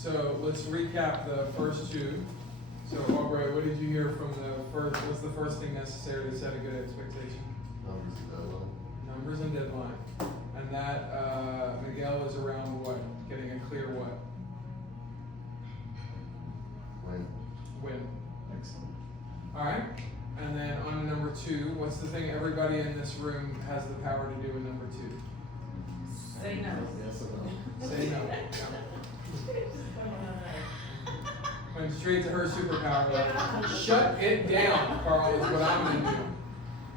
So let's recap the first two. So Aubrey, what did you hear from the first? What's the first thing necessary to set a good expectation? Numbers and deadline. Numbers and deadline. And that Miguel is around what? Getting a clear what? When. Excellent. All right. And then on to number two, what's the thing everybody in this room has the power to do in number two? Say no. Yes or no? Say no. Went straight to her superpower. Like, shut it down, Carl, is what I'm going to do.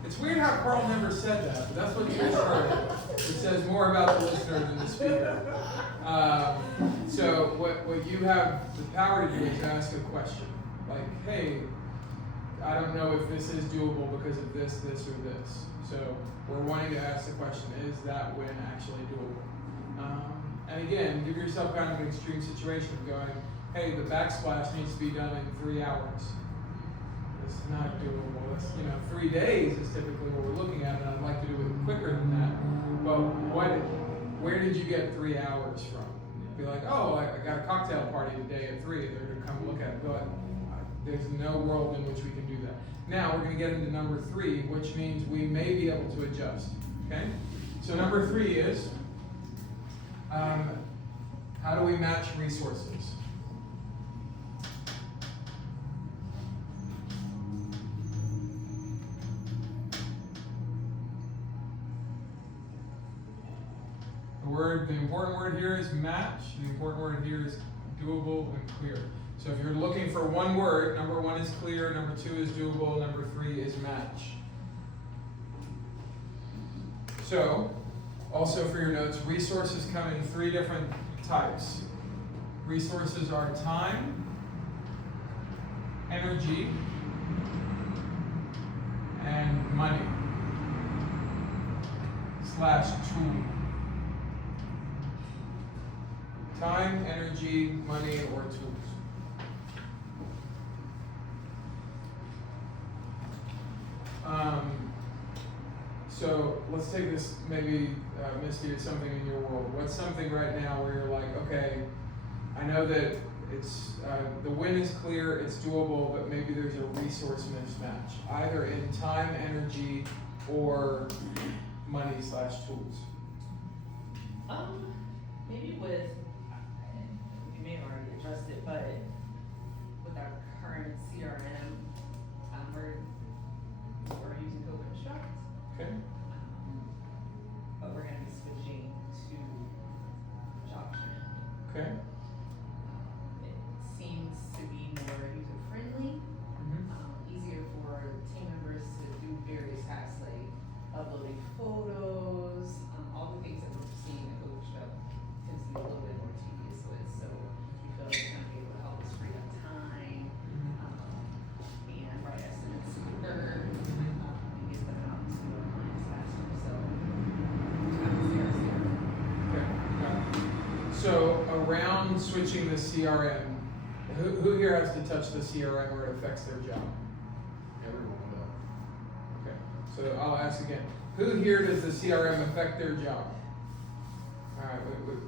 It's weird how Carl never said that, but that's what you started. It says more about the listener than the speaker. So what you have the power to do is ask a question. Like, hey, I don't know if this is doable because of this, this, or this. So we're wanting to ask the question, is that win actually doable? And again, give yourself kind of an extreme situation of going, hey, the backsplash needs to be done in 3 hours. It's not doable. It's, 3 days is typically what we're looking at, and I'd like to do it quicker than that. But where did you get 3 hours from? Be like, oh, I got a cocktail party today at 3, they're going to come look at it. But there's no world in which we can do that. Now we're going to get into number 3, which means we may be able to adjust. Okay? So number 3 is, how do we match resources? The important word here is match. The important word here is doable and clear. So if you're looking for one word, number 1 is clear, number 2 is doable, number 3 is match. So, also for your notes, resources come in 3 different types. Resources are time, energy, and money / tool. Time, energy, money, or tools. So let's take this, maybe Misty, it's something in your world. What's something right now where you're like, okay, I know that it's the win is clear, it's doable, but maybe there's a resource mismatch, either in time, energy, or money / tools. Maybe with, you may have already addressed it, but with our current CRM, we're using Google Instruct. Okay. But we're going to be switching to JobTrend. Okay. It seems to be more user friendly, easier for team members to do various tasks like uploading photos, all the things that we're seeing in Google Instruct tends to be a little bit more tedious with. So we feel like it's going to be able to help us free up time and write estimates quicker. So around switching the CRM, who here has to touch the CRM where it affects their job? Everyone will. Okay, so I'll ask again. Who here does the CRM affect their job? All right,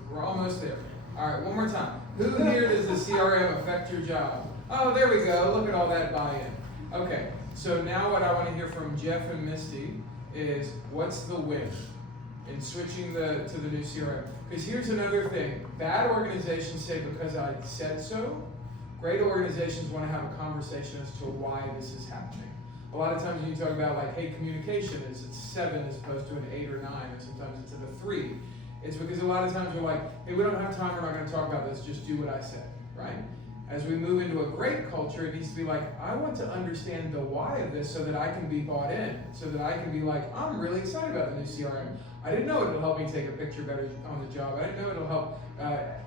we're almost there. All right, one more time. Who here does the CRM affect your job? Oh, there we go. Look at all that buy-in. Okay, so now what I want to hear from Jeff and Misty is, what's the win in switching to the new CRM? Because here's another thing. Bad organizations say because I said so. Great organizations want to have a conversation as to why this is happening. A lot of times when you talk about like, hey, communication it's 7 as opposed to an 8 or 9, or sometimes it's at a 3. It's because a lot of times we're like, hey, we don't have time, we're not going to talk about this, just do what I said, right? As we move into a great culture, it needs to be like, I want to understand the why of this so that I can be bought in, so that I can be like, I'm really excited about the new CRM. I didn't know it'll help me take a picture better on the job. I didn't know it'll help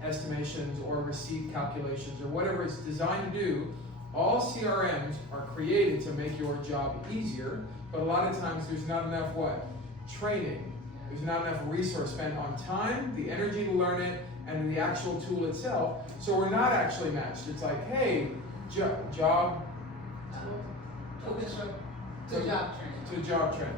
estimations or receipt calculations or whatever it's designed to do. All CRMs are created to make your job easier, but a lot of times there's not enough what? Training. There's not enough resource spent on time, the energy to learn it, and the actual tool itself. So we're not actually matched. It's like, hey, job job trend.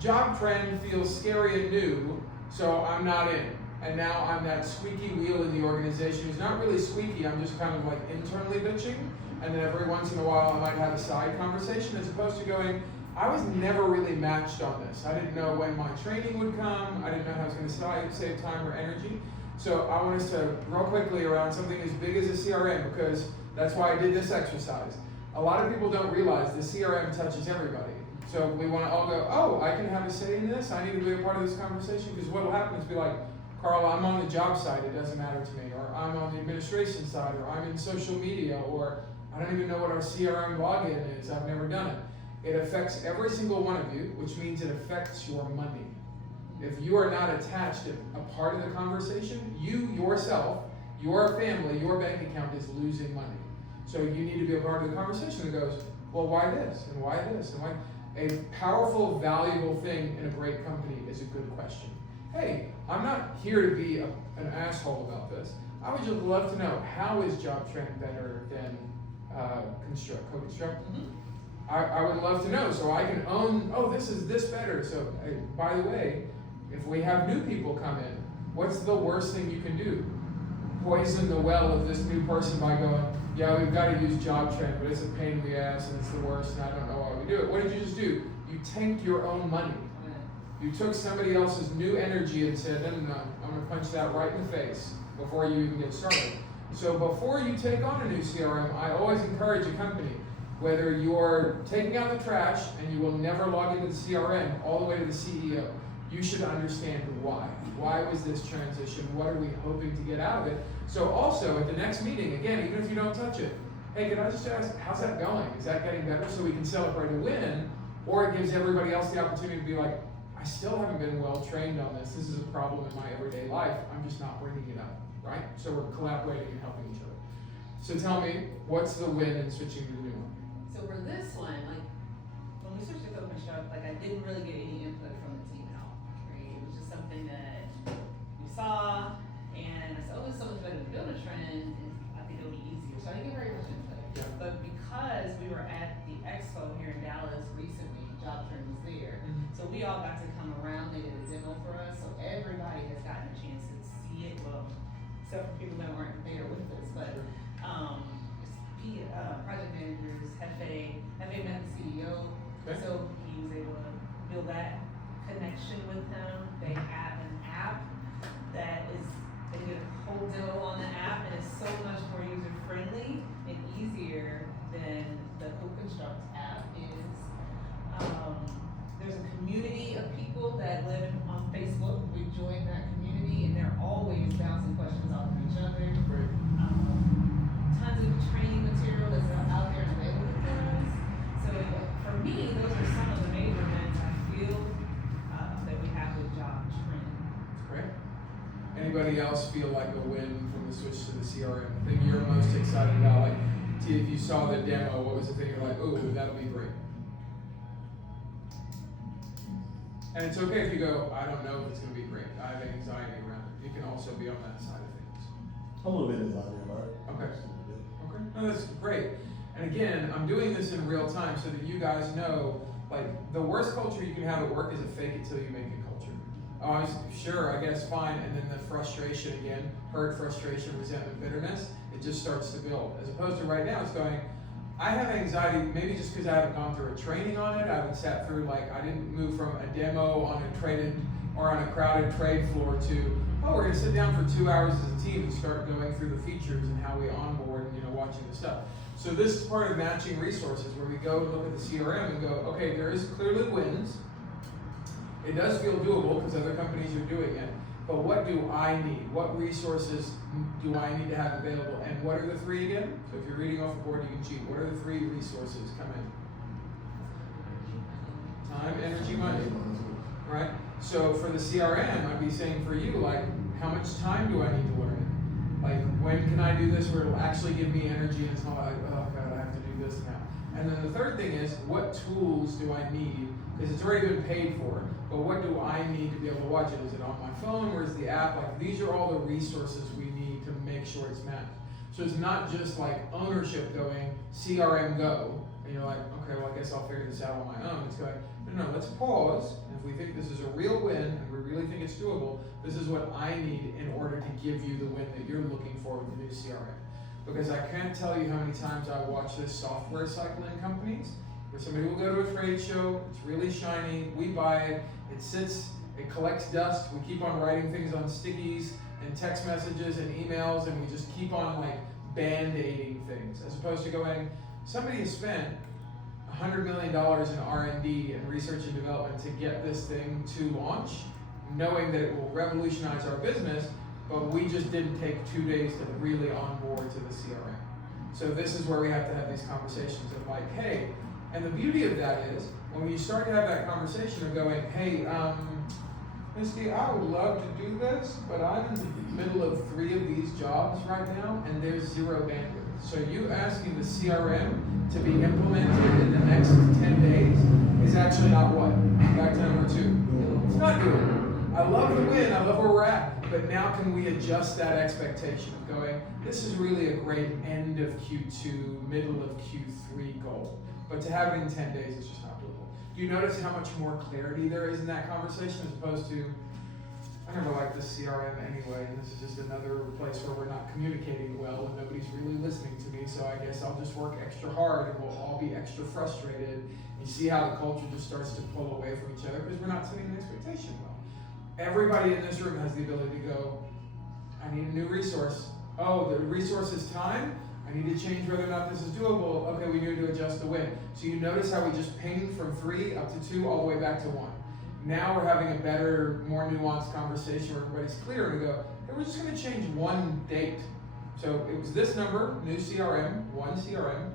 Job trend feels scary and new, so I'm not in. and now I'm that squeaky wheel in the organization who's not really squeaky, I'm just kind of like internally bitching, and then every once in a while I might have a side conversation, as opposed to going, I was never really matched on this. I didn't know when my training would come, I didn't know how I was going to save time or energy. So I want us to real quickly around something as big as a CRM, because that's why I did this exercise. A lot of people don't realize the CRM touches everybody. So we want to all go, oh, I can have a say in this, I need to be a part of this conversation, because what will happen is be like, Carl, I'm on the job side, it doesn't matter to me, or I'm on the administration side, or I'm in social media, or I don't even know what our CRM login is, I've never done it. It affects every single one of you, which means it affects your money. If you are not attached to a part of the conversation, you yourself, your family, your bank account is losing money. So you need to be a part of the conversation that goes, well, why this, and why this, and why? A powerful, valuable thing in a great company is a good question. Hey, I'm not here to be an asshole about this. I would just love to know, how is job training better than co-construct? I would love to know, so I can own, oh, this is this better. So, by the way, if we have new people come in, what's the worst thing you can do? Poison the well of this new person by going, yeah, we've got to use job training, but it's a pain in the ass and it's the worst and I don't know why we do it. What did you just do? You tanked your own money. You took somebody else's new energy and said, no, I'm going to punch that right in the face before you even get started. So before you take on a new CRM, I always encourage a company, whether you're taking out the trash and you will never log into the CRM all the way to the CEO, you should understand why. Why was this transition? What are we hoping to get out of it? So also at the next meeting, again, even if you don't touch it, hey, can I just ask, how's that going? Is that getting better? So we can celebrate a win, or it gives everybody else the opportunity to be like, I still haven't been well trained on this. This is a problem in my everyday life. I'm just not bringing it up, right? So we're collaborating and helping each other. So tell me, what's the win in switching to the new one? So for this one, like, when we switched to co-construct, like, I didn't really get any input from the team at all, right? It was just something that we saw, and I said, oh, it's so much better to build a trend, and I think it'll be easier. So I didn't get very much input. Yeah. But because we were at the expo here in Dallas recently, Job Trend was there, so we all got to come around, they did a demo for us, so everybody has gotten a chance to see it, well, except for people that weren't there with us, but, project managers, Hefe met the CEO, Okay. so he was able to build that connection with him. They have an app that is, they did a whole demo on the app, and it's so much more user-friendly and easier than the co-construct app is. There's a community of people that live on Facebook. We've joined that community, and they're always bouncing questions off of each other. Great. Tons of training material that's out there and available for us. So for me, those are some of the major wins I feel that we have with job training. Great. Anybody else feel like a win from the switch to the CRM? The thing you're most excited about, like, if you saw the demo, what was the thing you're like, oh, that'll be great? And it's okay if you go, I don't know if it's going to be great. I have anxiety around it. You can also be on that side of things. A little bit anxiety about it. Okay. Okay. No, that's great. And again, I'm doing this in real time so that you guys know, like, the worst culture you can have at work is a fake it till you make it culture. Oh, sure, I guess, fine. And then the frustration again, hurt, frustration, resentment, bitterness, it just starts to build. As opposed to right now, it's going, I have anxiety, maybe just because I haven't gone through a training on it. I haven't sat through, like, I didn't move from a demo on a traded or on a crowded trade floor to, oh, we're going to sit down for 2 hours as a team and start going through the features and how we onboard and, watching the stuff. So this is part of matching resources where we go look at the CRM and go, okay, there is clearly wins. It does feel doable because other companies are doing it. But what do I need? What resources do I need to have available? And what are the three again? So if you're reading off the board, you can cheat. What are the three resources? Come in. Time, energy, money. Right? So for the CRM, I'd be saying for you, like, how much time do I need to learn it? Like, when can I do this where it'll actually give me energy and it's not like, oh God, I have to do this now. And then the third thing is, what tools do I need? Because it's already been paid for, but what do I need to be able to watch it? Is it on my phone? Where's the app? Like, these are all the resources we need to make sure it's matched. So it's not just like ownership going, CRM go, and you're like, okay, well, I guess I'll figure this out on my own. It's going, no, let's pause. And if we think this is a real win and we really think it's doable, this is what I need in order to give you the win that you're looking for with the new CRM. Because I can't tell you how many times I watch this software cycle in companies where somebody will go to a trade show, it's really shiny, we buy it, it sits, it collects dust, we keep on writing things on stickies and text messages and emails, and we just keep on like band-aiding things, as opposed to going, somebody has spent $100 million in R&D and research and development to get this thing to launch, knowing that it will revolutionize our business, but we just didn't take 2 days to really onboard to the CRM. So this is where we have to have these conversations of like, hey, and the beauty of that is, when you start to have that conversation of going, hey, Misty, I would love to do this, but I'm in the middle of 3 of these jobs right now, and there's 0 bandwidth. So you asking the CRM to be implemented in the next 10 days is actually not what? Back to number 2. It's not doable. I love the win, I love where we're at, but now can we adjust that expectation of going, this is really a great end of Q2, middle of Q3 goal. But to have it in 10 days is just not doable. Do you notice how much more clarity there is in that conversation as opposed to, I never liked this CRM anyway, and this is just another place where we're not communicating well and nobody's really listening to me, so I guess I'll just work extra hard and we'll all be extra frustrated. You see how the culture just starts to pull away from each other because we're not setting an expectation well. Everybody in this room has the ability to go, I need a new resource. Oh, the resource is time? I need to change whether or not this is doable. Okay, we need to adjust the win. So you notice how we just pinged from 3 up to 2 all the way back to 1. Now we're having a better, more nuanced conversation where everybody's clear and we go, hey, we're just gonna change one date. So it was this number, new CRM, 1 CRM,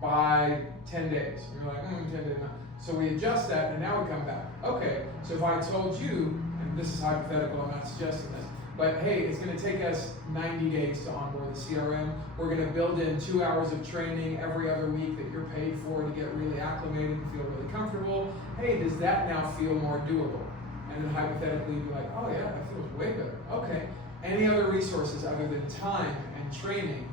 by 10 days. And you're like, 10 days, no. So we adjust that and now we come back. Okay, so if I told you, and this is hypothetical, I'm not suggesting this, but hey, it's going to take us 90 days to onboard the CRM. We're going to build in 2 hours of training every other week that you're paid for to get really acclimated and feel really comfortable. Hey, does that now feel more doable? And then hypothetically, you'd be like, oh yeah, that feels way better. Okay, any other resources other than time and training?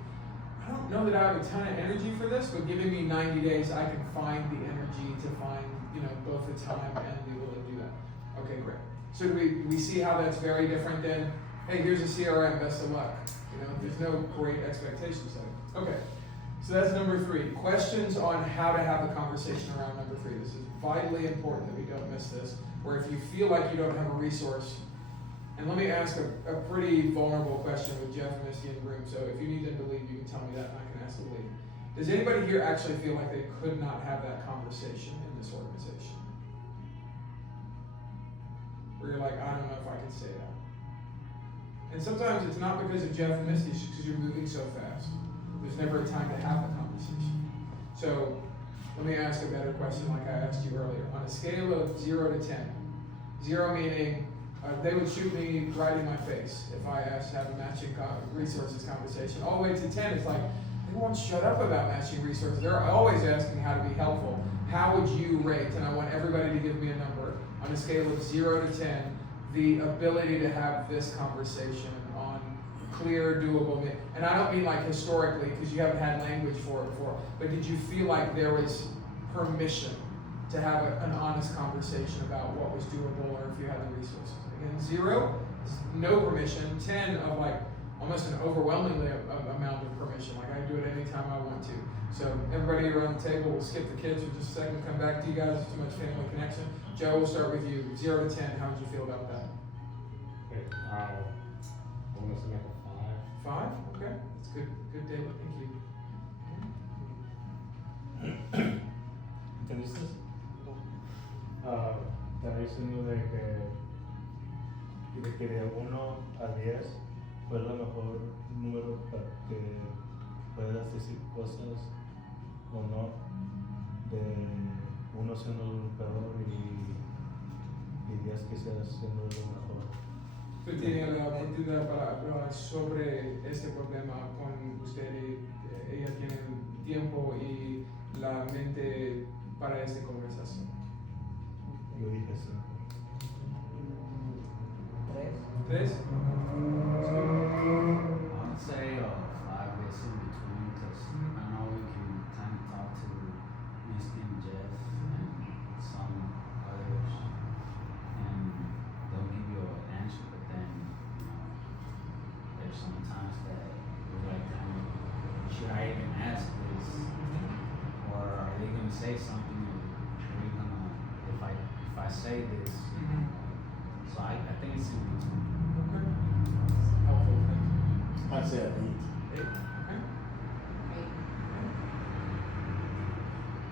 I don't know that I have a ton of energy for this, but giving me 90 days, I can find the energy to find, both the time and the ability to do that. Okay, great. So do we see how that's very different than, hey, here's a CRM, best of luck. There's no great expectation setting. Okay, so that's number 3. Questions on how to have a conversation around number 3. This is vitally important that we don't miss this, where if you feel like you don't have a resource, and let me ask a pretty vulnerable question with Jeff, Misty, and Broom, so if you need them to leave, you can tell me that and I can ask them to leave. Does anybody here actually feel like they could not have that conversation in this organization? Where you're like, I don't know if I can say that. And sometimes it's not because of Jeff and Misty, it's just because you're moving so fast. There's never a time to have the conversation. So let me ask a better question like I asked you earlier. On a scale of 0 to 10, 0 meaning they would shoot me right in my face if I asked to have a matching resources conversation. All the way to 10, it's like, they won't shut up about matching resources. They're always asking how to be helpful. How would you rate, and I want everybody to give me a number, on a scale of 0 to 10, the ability to have this conversation on clear, doable, and I don't mean like historically, because you haven't had language for it before, but did you feel like there was permission to have an honest conversation about what was doable or if you had the resources? Again, 0 is no permission, 10 of like almost an overwhelmingly amount of permission, like I do it anytime I want to. So everybody around the table, we'll skip the kids for just a second, come back to you guys, too much family connection. Joe, we'll start with you. 0 to 10, how would you feel about that? Okay, I'm gonna say like a 5? Okay, that's good. Good, David. Thank you. ¿Entendiste? Estaba diciendo de que de 1 a 10 fue el mejor número para que puedas decir cosas o no, de 1 siendo lo peor y 10 que seas siendo lo mejor. Usted tiene la oportunidad para hablar sobre este problema con usted y ella tiene el tiempo y la mente para esta conversación. Yo dije 5. 3? I'd say 5 is in between because I know we can kind of talk to Misty and Jeff and some say something, and we're gonna, if I say this, so I think it's in between. Okay. Helpful, thank you. I'd say an 8. 8, okay.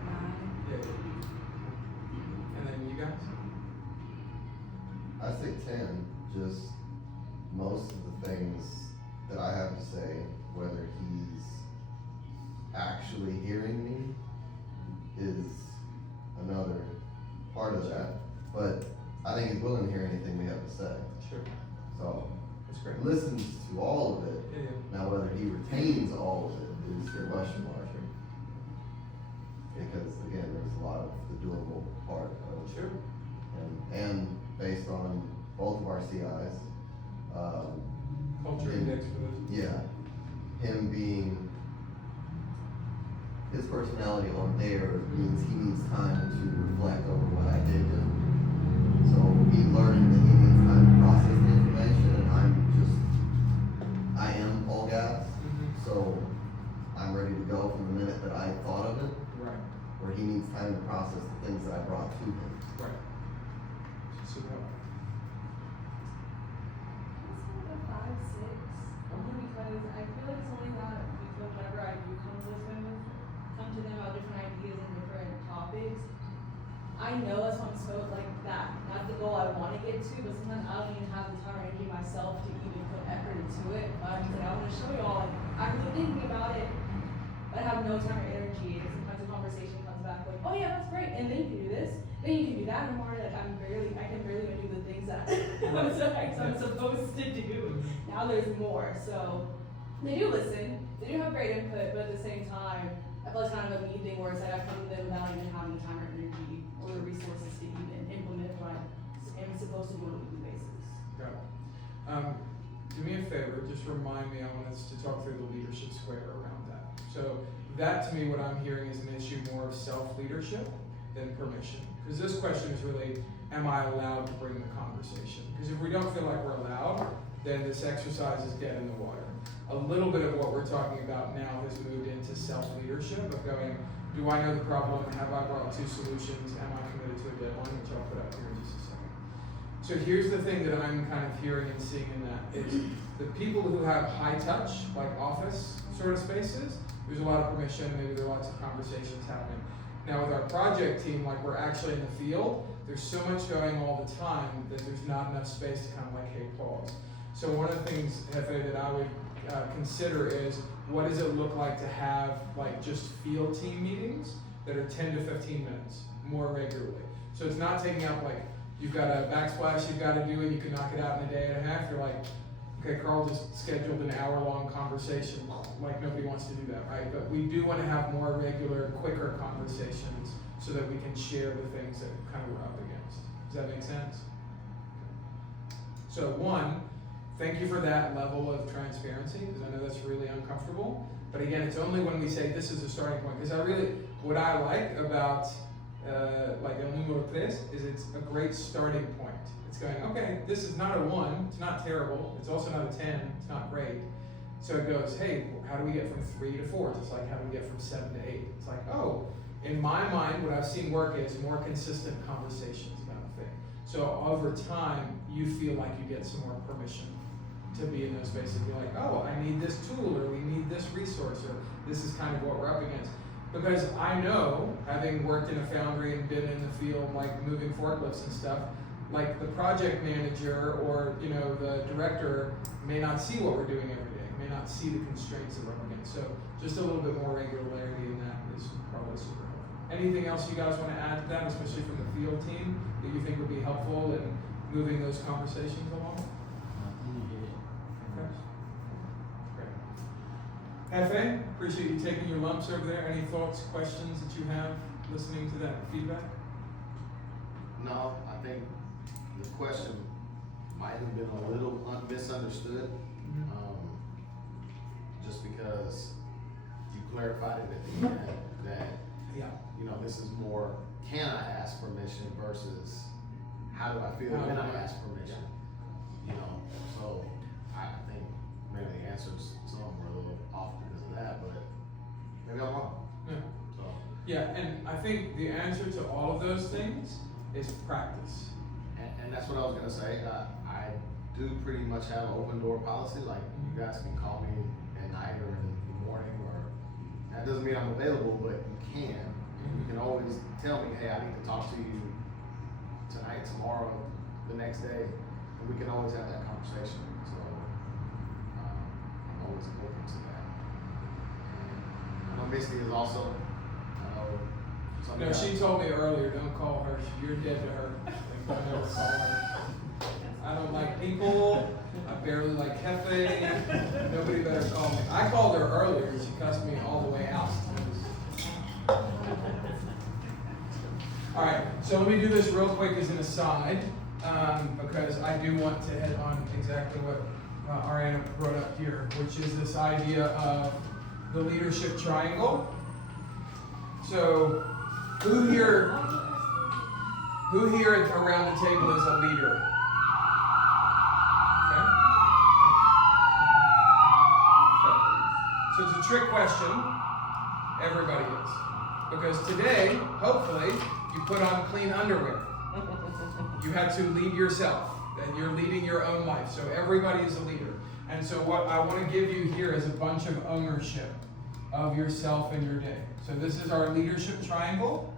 Right? Yeah. And then you guys? I say 10, just most of the things that I have to say, whether he's actually hearing me is another part of that, but I think he's willing to hear anything we have to say, Sure. so. That's great. Listens to all of it, Yeah. now whether he retains all of it is the question mark. Because again, there's a lot of the doable part of it. Sure. And based on both of our CIs, Culture him- index for those. yeah, him being, his personality on there means he needs time to reflect over what I did to him. So he's learning that he needs time to process the information, and I am all gas, so I'm ready to go from the minute that I thought of it, Right, where he needs time to process the things that I brought to him. right. Super helpful. It's like a 5, 6, only because I feel like it's only that because whenever I do come to them about different ideas and different topics, I know that's what I'm so like that's the goal I want to get to, but sometimes I don't even have the time or energy myself to even put effort into it. But I'm just like, I want to show y'all, like, I'm really thinking about it, but I have no time or energy. And sometimes the conversation comes back like, oh yeah, that's great, and then you can do this, then you can do that, and I'm already like, I can barely even do the things that I'm supposed to do. Now there's more, so they do listen, they do have great input, but at the same time, I feel it's kind of a me thing where it's like I come to them without even having the time or energy or the resources to even implement what I'm supposed to do on a weekly basis. Got it. Do me a favor, just remind me, I want us to talk through the leadership square around that. So that to me, what I'm hearing is an issue more of self-leadership than permission. Because this question is really, am I allowed to bring the conversation? Because if we don't feel like we're allowed, then this exercise is dead in the water. A little bit of what we're talking about now has moved into self-leadership of going, do I know the problem? Have I brought 2 solutions? Am I committed to a deadline? Which I'll put up here in just a second. So here's the thing that I'm kind of hearing and seeing in that is the people who have high touch, like office sort of spaces, there's a lot of permission, maybe there are lots of conversations happening. Now with our project team, like we're actually in the field, there's so much going all the time that there's not enough space to kind of like, hey, pause. So one of the things, Hefe, that I would consider is what does it look like to have like just field team meetings that are 10 to 15 minutes more regularly. So it's not taking up like you've got a backsplash you've got to do and you can knock it out in a day and a half. You're like, okay, Carl just scheduled an hour-long conversation. Like nobody wants to do that, right? But we do want to have more regular, quicker conversations so that we can share the things that kind of we're up against. Does that make sense? So one, thank you for that level of transparency, because I know that's really uncomfortable. But again, it's only when we say this is a starting point. Because what I like about like El Número 3 is it's a great starting point. It's going, okay, this is not a 1, it's not terrible, it's also not a 10, it's not great. So it goes, hey, how do we get from 3 to 4? It's like, how do we get from 7 to 8? It's like, oh, in my mind, what I've seen work is more consistent conversations about a thing. So over time, you feel like you get some more permission to be in those spaces. You're like, oh, I need this tool, or we need this resource, or this is kind of what we're up against. Because I know, having worked in a foundry and been in the field, like moving forklifts and stuff, like the project manager or the director may not see what we're doing every day, may not see the constraints that we're up against. So just a little bit more regularity in that is probably super helpful. Anything else you guys want to add to that, especially from the field team, that you think would be helpful in moving those conversations along? Hefe, appreciate you taking your lumps over there. Any thoughts, questions that you have listening to that feedback? No, I think the question might have been a little misunderstood, just because you clarified it at the end that, this is more, can I ask permission versus how do I feel when I ask permission? So I think maybe the answers some were a little off because of that, but maybe I'm wrong. Yeah. So Yeah, and I think the answer to all of those things is practice. And that's what I was gonna say, I do pretty much have an open door policy, like, you guys can call me at night or in the morning, or, that doesn't mean I'm available, but you can. You can always tell me, hey, I need to talk to you tonight, tomorrow, the next day, and we can always have that conversation, so, I'm always open to that. I know Misty is also, I know, some No, guys. she told me earlier, don't call her, you're dead to her. Like, don't ever call her. I don't like people, I barely like Hefe, nobody better call me. I called her earlier, and she cussed me all the way out. Alright, so let me do this real quick as an aside, because I do want to hit on exactly what Ariana brought up here, which is this idea of the leadership triangle. So, who here around the table is a leader? Okay. So it's a trick question. Everybody is. Because today, hopefully, you put on clean underwear. You had to lead yourself. And you're leading your own life. So everybody is a leader. And so what I want to give you here is a bunch of ownership of yourself and your day. So this is our leadership triangle.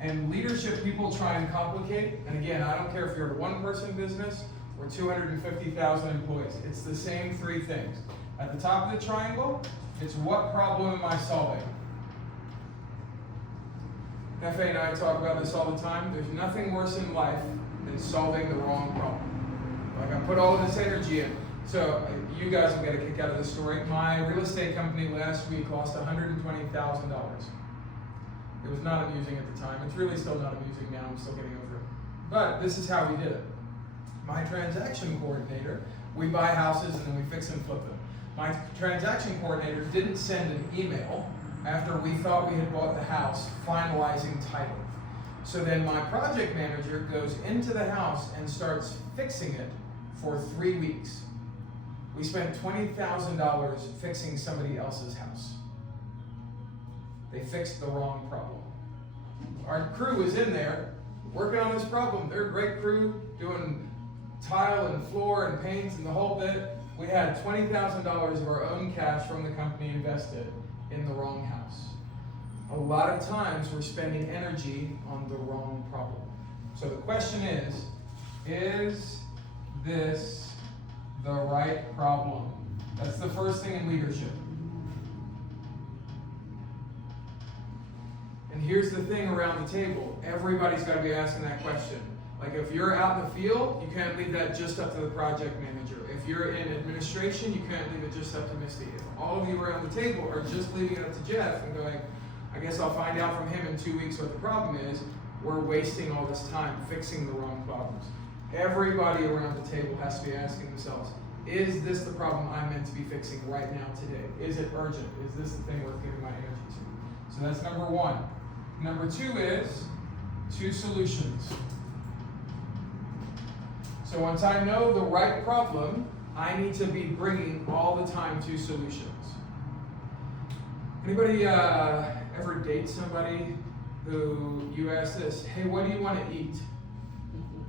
And leadership people try and complicate. And again, I don't care if you're a one-person business or 250,000 employees. It's the same three things. At the top of the triangle, it's what problem am I solving? Hefe and I talk about this all the time. There's nothing worse in life than solving the wrong problem. Like, I put all of this energy in. So you guys will get a kick out of this story. My real estate company last week lost $120,000. It was not amusing at the time. It's really still not amusing now. I'm still getting over it. But this is how we did it. My transaction coordinator, we buy houses and then we fix and flip them. My transaction coordinator didn't send an email after we thought we had bought the house, finalizing title. So then my project manager goes into the house and starts fixing it for 3 weeks. We spent $20,000 fixing somebody else's house. They fixed the wrong problem. Our crew was in there working on this problem. They're a great crew, doing tile and floor and paints and the whole bit. We had $20,000 of our own cash from the company invested in the wrong house. A lot of times we're spending energy on the wrong problem. So the question is this the right problem? That's the first thing in leadership. And here's the thing around the table. Everybody's got to be asking that question. Like, if you're out in the field, you can't leave that just up to the project manager. If you're in administration, you can't leave it just up to Misty. If all of you around the table are just leaving it up to Jeff and going, I guess I'll find out from him in 2 weeks what the problem is, we're wasting all this time fixing the wrong problems. Everybody around the table has to be asking themselves, is this the problem I'm meant to be fixing right now today? Is it urgent? Is this the thing worth giving my energy to? So that's number one. Number two is 2 solutions. So once I know the right problem, I need to be bringing all the time 2 solutions. Anybody ever date somebody who you ask this, hey, what do you want to eat?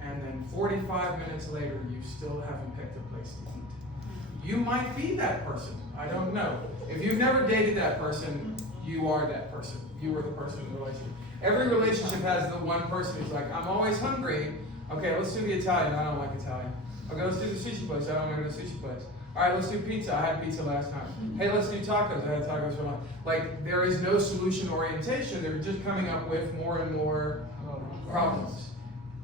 And then 45 minutes later, you still haven't picked a place to eat. You might be that person. I don't know. If you've never dated that person, you are that person. You were the person in the relationship. Every relationship has the one person who's like, I'm always hungry. Okay, let's do the Italian. I don't like Italian. Okay, let's do the sushi place. I don't want to go to the sushi place. All right, let's do pizza. I had pizza last time. Hey, let's do tacos. I had tacos for lunch. Like, there is no solution orientation. They're just coming up with more and more problems.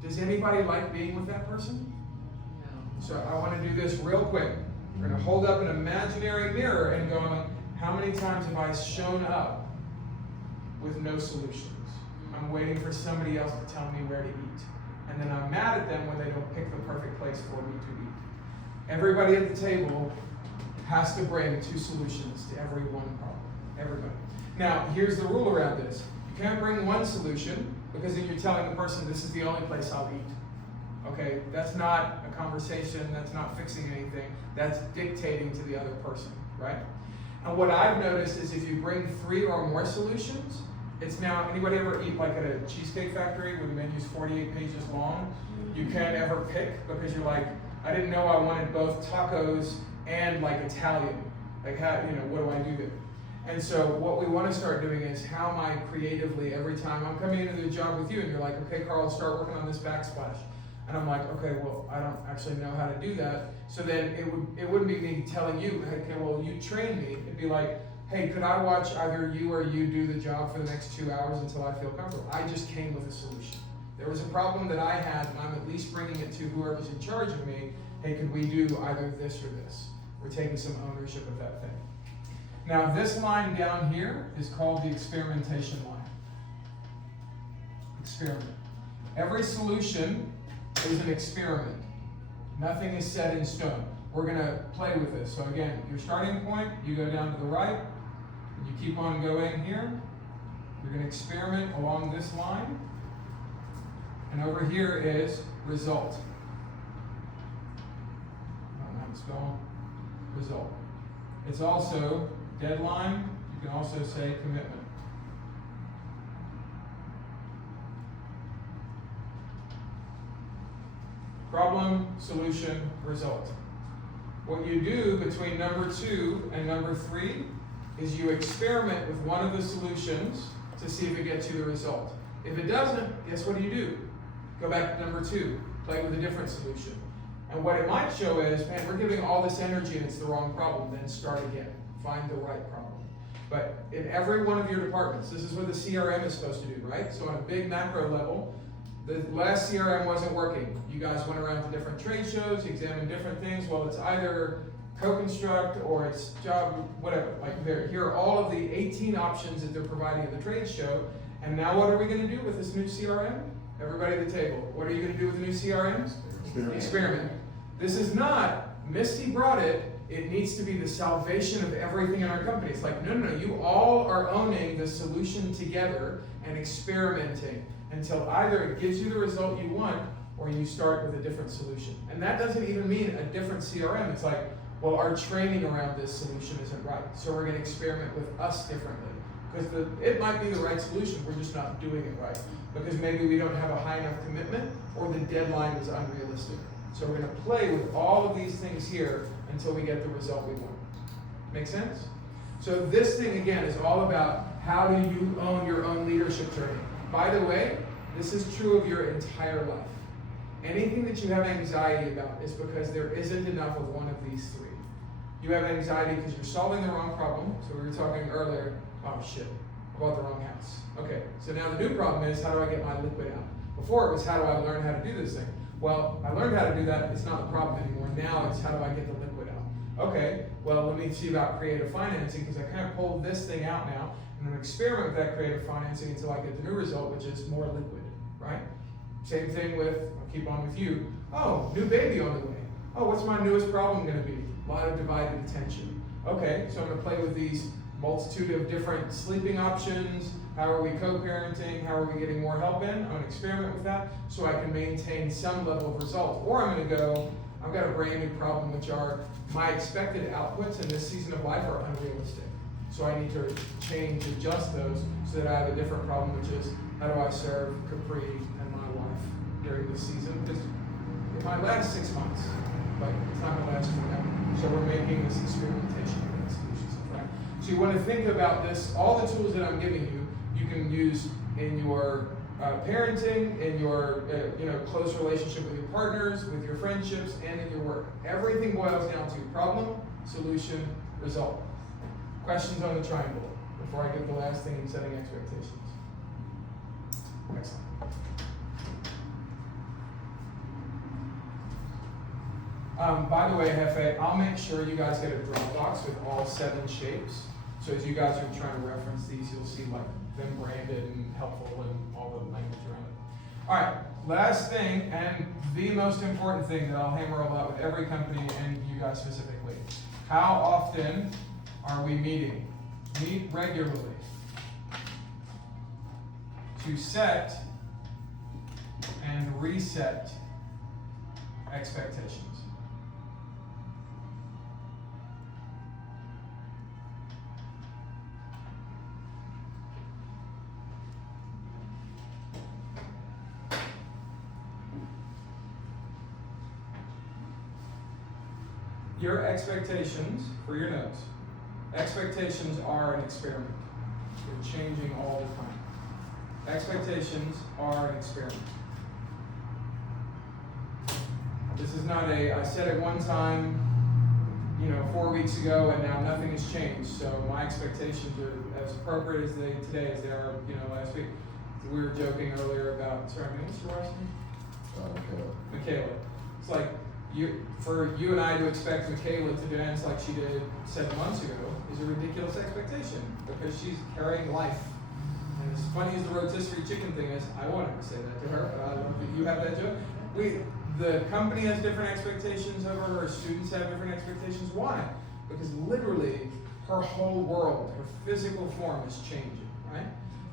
Does anybody like being with that person? No. So I want to do this real quick. We're going to hold up an imaginary mirror and go, how many times have I shown up with no solutions? I'm waiting for somebody else to tell me where to eat. And then I'm mad at them when they don't pick the perfect place for me to eat. Everybody at the table has to bring 2 solutions to every one problem. Everybody. Now, here's the rule around this. You can't bring one solution because then you're telling the person this is the only place I'll eat. Okay, that's not a conversation, that's not fixing anything, that's dictating to the other person, right? And what I've noticed is if you bring 3 or more solutions, it's now, anybody ever eat like at a Cheesecake Factory where the menu's 48 pages long? You can't ever pick because you're like, I didn't know I wanted both tacos and like Italian. Like how, what do I do there? And so what we want to start doing is how am I creatively, every time I'm coming into the job with you and you're like, okay, Carl, start working on this backsplash. And I'm like, okay, well, I don't actually know how to do that. So then it wouldn't be me telling you, okay, well, you train me. It'd be like, hey, could I watch either you or you do the job for the next 2 hours until I feel comfortable? I just came with a solution. There was a problem that I had, and I'm at least bringing it to whoever's in charge of me. Hey, could we do either this or this? We're taking some ownership of that thing. Now, this line down here is called the experimentation line. Experiment. Every solution is an experiment. Nothing is set in stone. We're going to play with this. So again, your starting point, you go down to the right, and you keep on going here. You're going to experiment along this line. And over here is result. I don't know how to spell result. It's also deadline. You can also say commitment. Problem, solution, result. What you do between number 2 and number 3 is you experiment with one of the solutions to see if it gets you the result. If it doesn't, guess what do? Go back to number 2, play with a different solution. And what it might show is, man, we're giving all this energy and it's the wrong problem, then start again. Find the right problem. But in every one of your departments, this is what the CRM is supposed to do, right? So on a big macro level, the last CRM wasn't working. You guys went around to different trade shows, examined different things. Well, it's either co-construct or it's job, whatever. Like here are all of the 18 options that they're providing at the trade show. And now what are we going to do with this new CRM? Everybody at the table. What are you going to do with the new CRM? Experiment. This is not, Misty brought it, it needs to be the salvation of everything in our company. It's like, no, you all are owning the solution together and experimenting until either it gives you the result you want or you start with a different solution. And that doesn't even mean a different CRM. It's like, well, our training around this solution isn't right, so we're going to experiment with us differently. Because it might be the right solution, we're just not doing it right. Because maybe we don't have a high enough commitment or the deadline is unrealistic. So we're going to play with all of these things here until we get the result we want. Make sense? So this thing, again, is all about how do you own your own leadership journey. By the way, this is true of your entire life. Anything that you have anxiety about is because there isn't enough of one of these 3. You have anxiety because you're solving the wrong problem. So we were talking earlier, oh shit, I bought the wrong house. Okay, so now the new problem is how do I get my liquid out? Before it was how do I learn how to do this thing? Well, I learned how to do that, it's not the problem anymore. Now it's how do I get the liquid out? Okay, well let me see about creative financing because I kind of pulled this thing out now and I'm going to experiment with that creative financing until I get the new result, which is more liquid, right? Same thing with, I'll keep on with you. Oh, new baby on the way. Oh, what's my newest problem going to be? A lot of divided attention. Okay, so I'm going to play with these multitude of different sleeping options. How are we co-parenting? How are we getting more help in? I'm going to experiment with that so I can maintain some level of result. Or I'm going to go, I've got a brand new problem, which are my expected outputs in this season of life are unrealistic. So I need to change, adjust those so that I have a different problem, which is how do I serve Capri and my wife during this season? Because it might last 6 months, but it's not going to last forever. So we're making this experimentation with solutions, right? So you want to think about this, all the tools that I'm giving you, you can use in your parenting, in your close relationship with your partners, with your friendships, and in your work. Everything boils down to problem, solution, result. Questions on the triangle before I get the last thing in setting expectations. Excellent. By the way, Hefe, I'll make sure you guys get a Dropbox with all 7 shapes. So as you guys are trying to reference these, you'll see like them branded and helpful and all the language around it. All right, last thing, and the most important thing that I'll hammer a lot with every company and you guys specifically. How often are we meeting? Meet regularly to set and reset expectations. Your expectations, for your notes, expectations are an experiment. They're changing all the time. Expectations are an experiment. This is not I said it one time, 4 weeks ago, and now nothing has changed. So my expectations are as appropriate as today as they are, last week. We were joking earlier about, sorry, what's your last name? Michaela. It's like, for you and I to expect Michaela to dance like she did 7 months ago is a ridiculous expectation because she's carrying life. And as funny as the rotisserie chicken thing is, I wanted to say that to her, but I love that you have that joke. The company has different expectations over her, students have different expectations. Why? Because literally her whole world, her physical form is changing, right?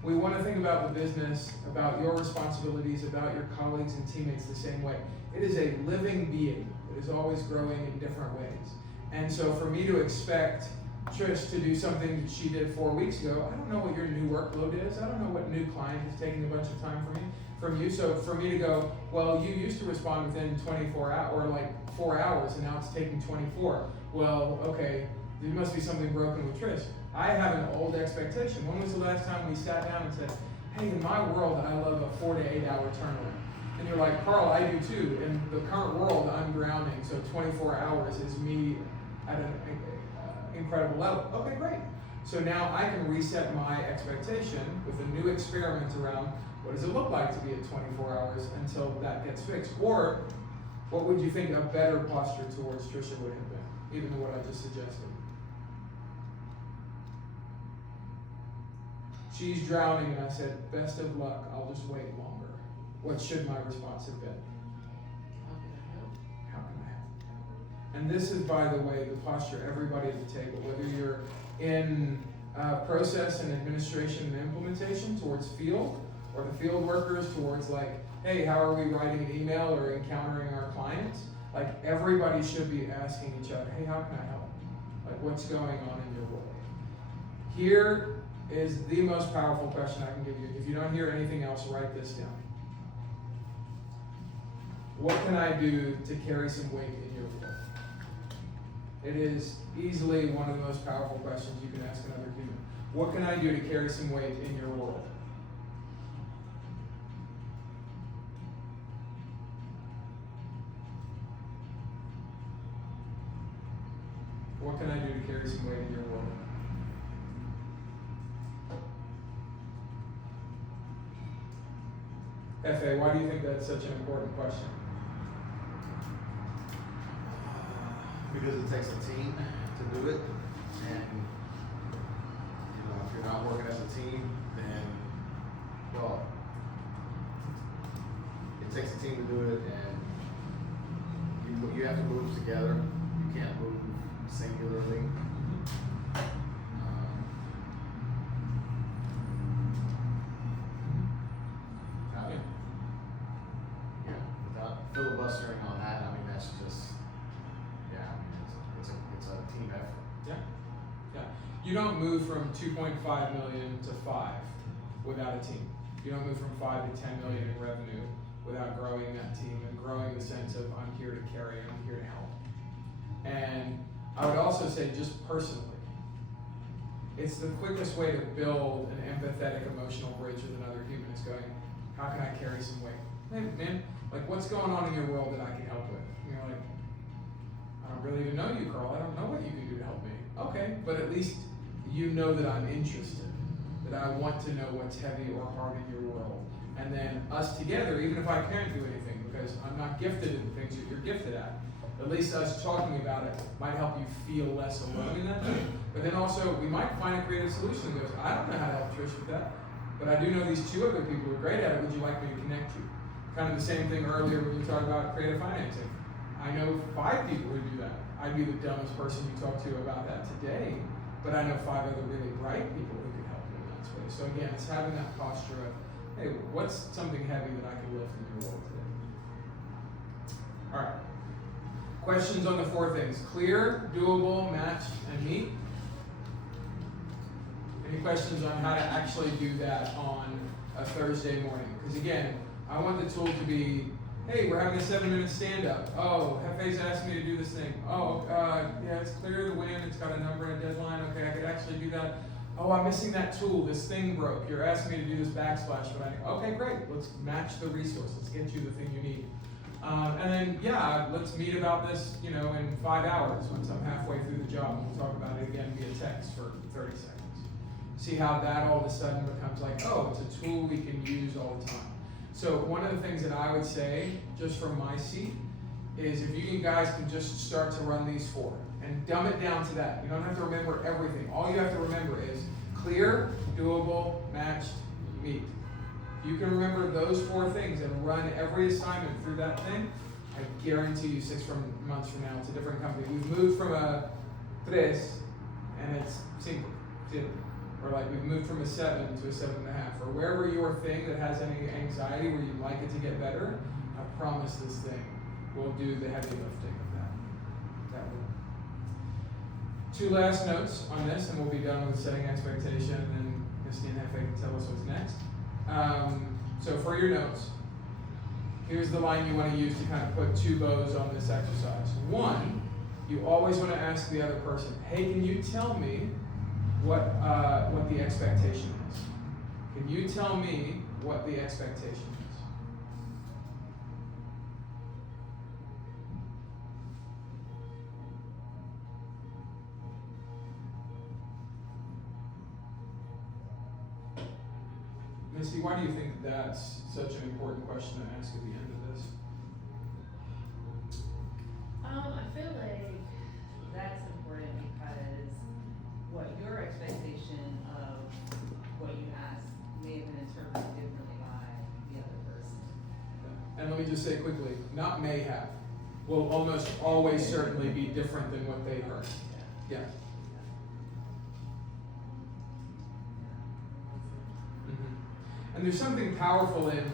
We want to think about the business, about your responsibilities, about your colleagues and teammates the same way. It is a living being that is always growing in different ways. And so for me to expect Trish to do something that she did 4 weeks ago, I don't know what your new workload is. I don't know what new client is taking a bunch of time from you. So for me to go, well, you used to respond within 24 hours, or like 4 hours, and now it's taking 24. Well, okay, there must be something broken with Trish. I have an old expectation. When was the last time we sat down and said, hey, in my world, I love a 4 to 8 hour turnaround? And you're like, Carl, I do too. In the current world, I'm grounding, so 24 hours is me at an incredible level. Okay, great. So now I can reset my expectation with a new experiment around what does it look like to be at 24 hours until that gets fixed? Or what would you think a better posture towards Trisha would have been, even what I just suggested? She's drowning, and I said, best of luck, I'll just wait longer. What should my response have been? How can I help? And this is, by the way, the posture everybody at the table, whether you're in process and administration and implementation towards field, or the field workers towards like, hey, how are we writing an email or encountering our clients? Like everybody should be asking each other, hey, how can I help? Like what's going on in your world? Here is the most powerful question I can give you. If you don't hear anything else, write this down. What can I do to carry some weight in your world? It is easily one of the most powerful questions you can ask another human. What can I do to carry some weight in your world? What can I do to carry some weight in your world? F.A., why do you think that's such an important question? Because it takes a team to do it, and if you're not working as a team, then it takes a team to do it, and you have to move together. You can't move singularly. Without filibustering on that, I mean that's just it's a team effort. Yeah. You don't move from 2.5 million to 5 without a team. You don't move from 5 to 10 million in revenue without growing that team and growing the sense of I'm here to carry, I'm here to help. And I would also say just personally, it's the quickest way to build an empathetic emotional bridge with another human is going, how can I carry some weight? Hey, man, like what's going on in your world that I can help with? And you're like, I don't really even know you, Carl. I don't know what you can do to help me. Okay, but at least you know that I'm interested, that I want to know what's heavy or hard in your world. And then us together, even if I can't do anything because I'm not gifted in the things that you're gifted at least us talking about it might help you feel less alone in that thing. But then also, we might find a creative solution that goes, I don't know how to help Trish with that, but I do know these 2 other people who are great at it. Would you like me to connect you? Kind of the same thing earlier when you talked about creative financing. I know 5 people who do that. I'd be the dumbest person you talk to about that today, but I know 5 other really bright people who can help you in that space. So again, it's having that posture of, hey, what's something heavy that I can lift in your world today? All right. Questions on the 4 things: clear, doable, match, and meet. Any questions on how to actually do that on a Thursday morning? Because again, I want the tool to be hey, we're having a 7-minute stand-up. Oh, Hefe's asked me to do this thing. Oh, yeah, it's clear the win. It's got a number and a deadline. Okay, I could actually do that. Oh, I'm missing that tool. This thing broke. You're asking me to do this backsplash, but okay, great. Let's match the resource. Let's get you the thing you need. And then, yeah, let's meet about this, in 5 hours once I'm halfway through the job. And we'll talk about it again via text for 30 seconds. See how that all of a sudden becomes like, oh, it's a tool we can use all the time. So one of the things that I would say, just from my seat, is if you guys can just start to run these 4 and dumb it down to that. You don't have to remember everything. All you have to remember is clear, doable, matched, meet. If you can remember those 4 things and run every assignment through that thing, I guarantee you 6 months from now, it's a different company. We've moved from a 3 and it's 5. Or like we've moved from a 7 to a 7.5, or wherever your thing that has any anxiety where you'd like it to get better, I promise this thing will do the heavy lifting of that will. 2 last notes on this, and we'll be done with setting expectation, and Misty and Hefe can tell us what's next. So for your notes, here's the line you want to use to kind of put 2 bows on this exercise. 1, you always want to ask the other person, hey, can you tell me what the expectation is? Can you tell me what the expectation is? Missy, why do you think that's such an important question to ask at the end of this? I feel like that's important because what your expectation of what you asked may have been interpreted differently by the other person. And let me just say quickly, not may have, will almost always certainly be different than what they heard. Yeah. And there's something powerful in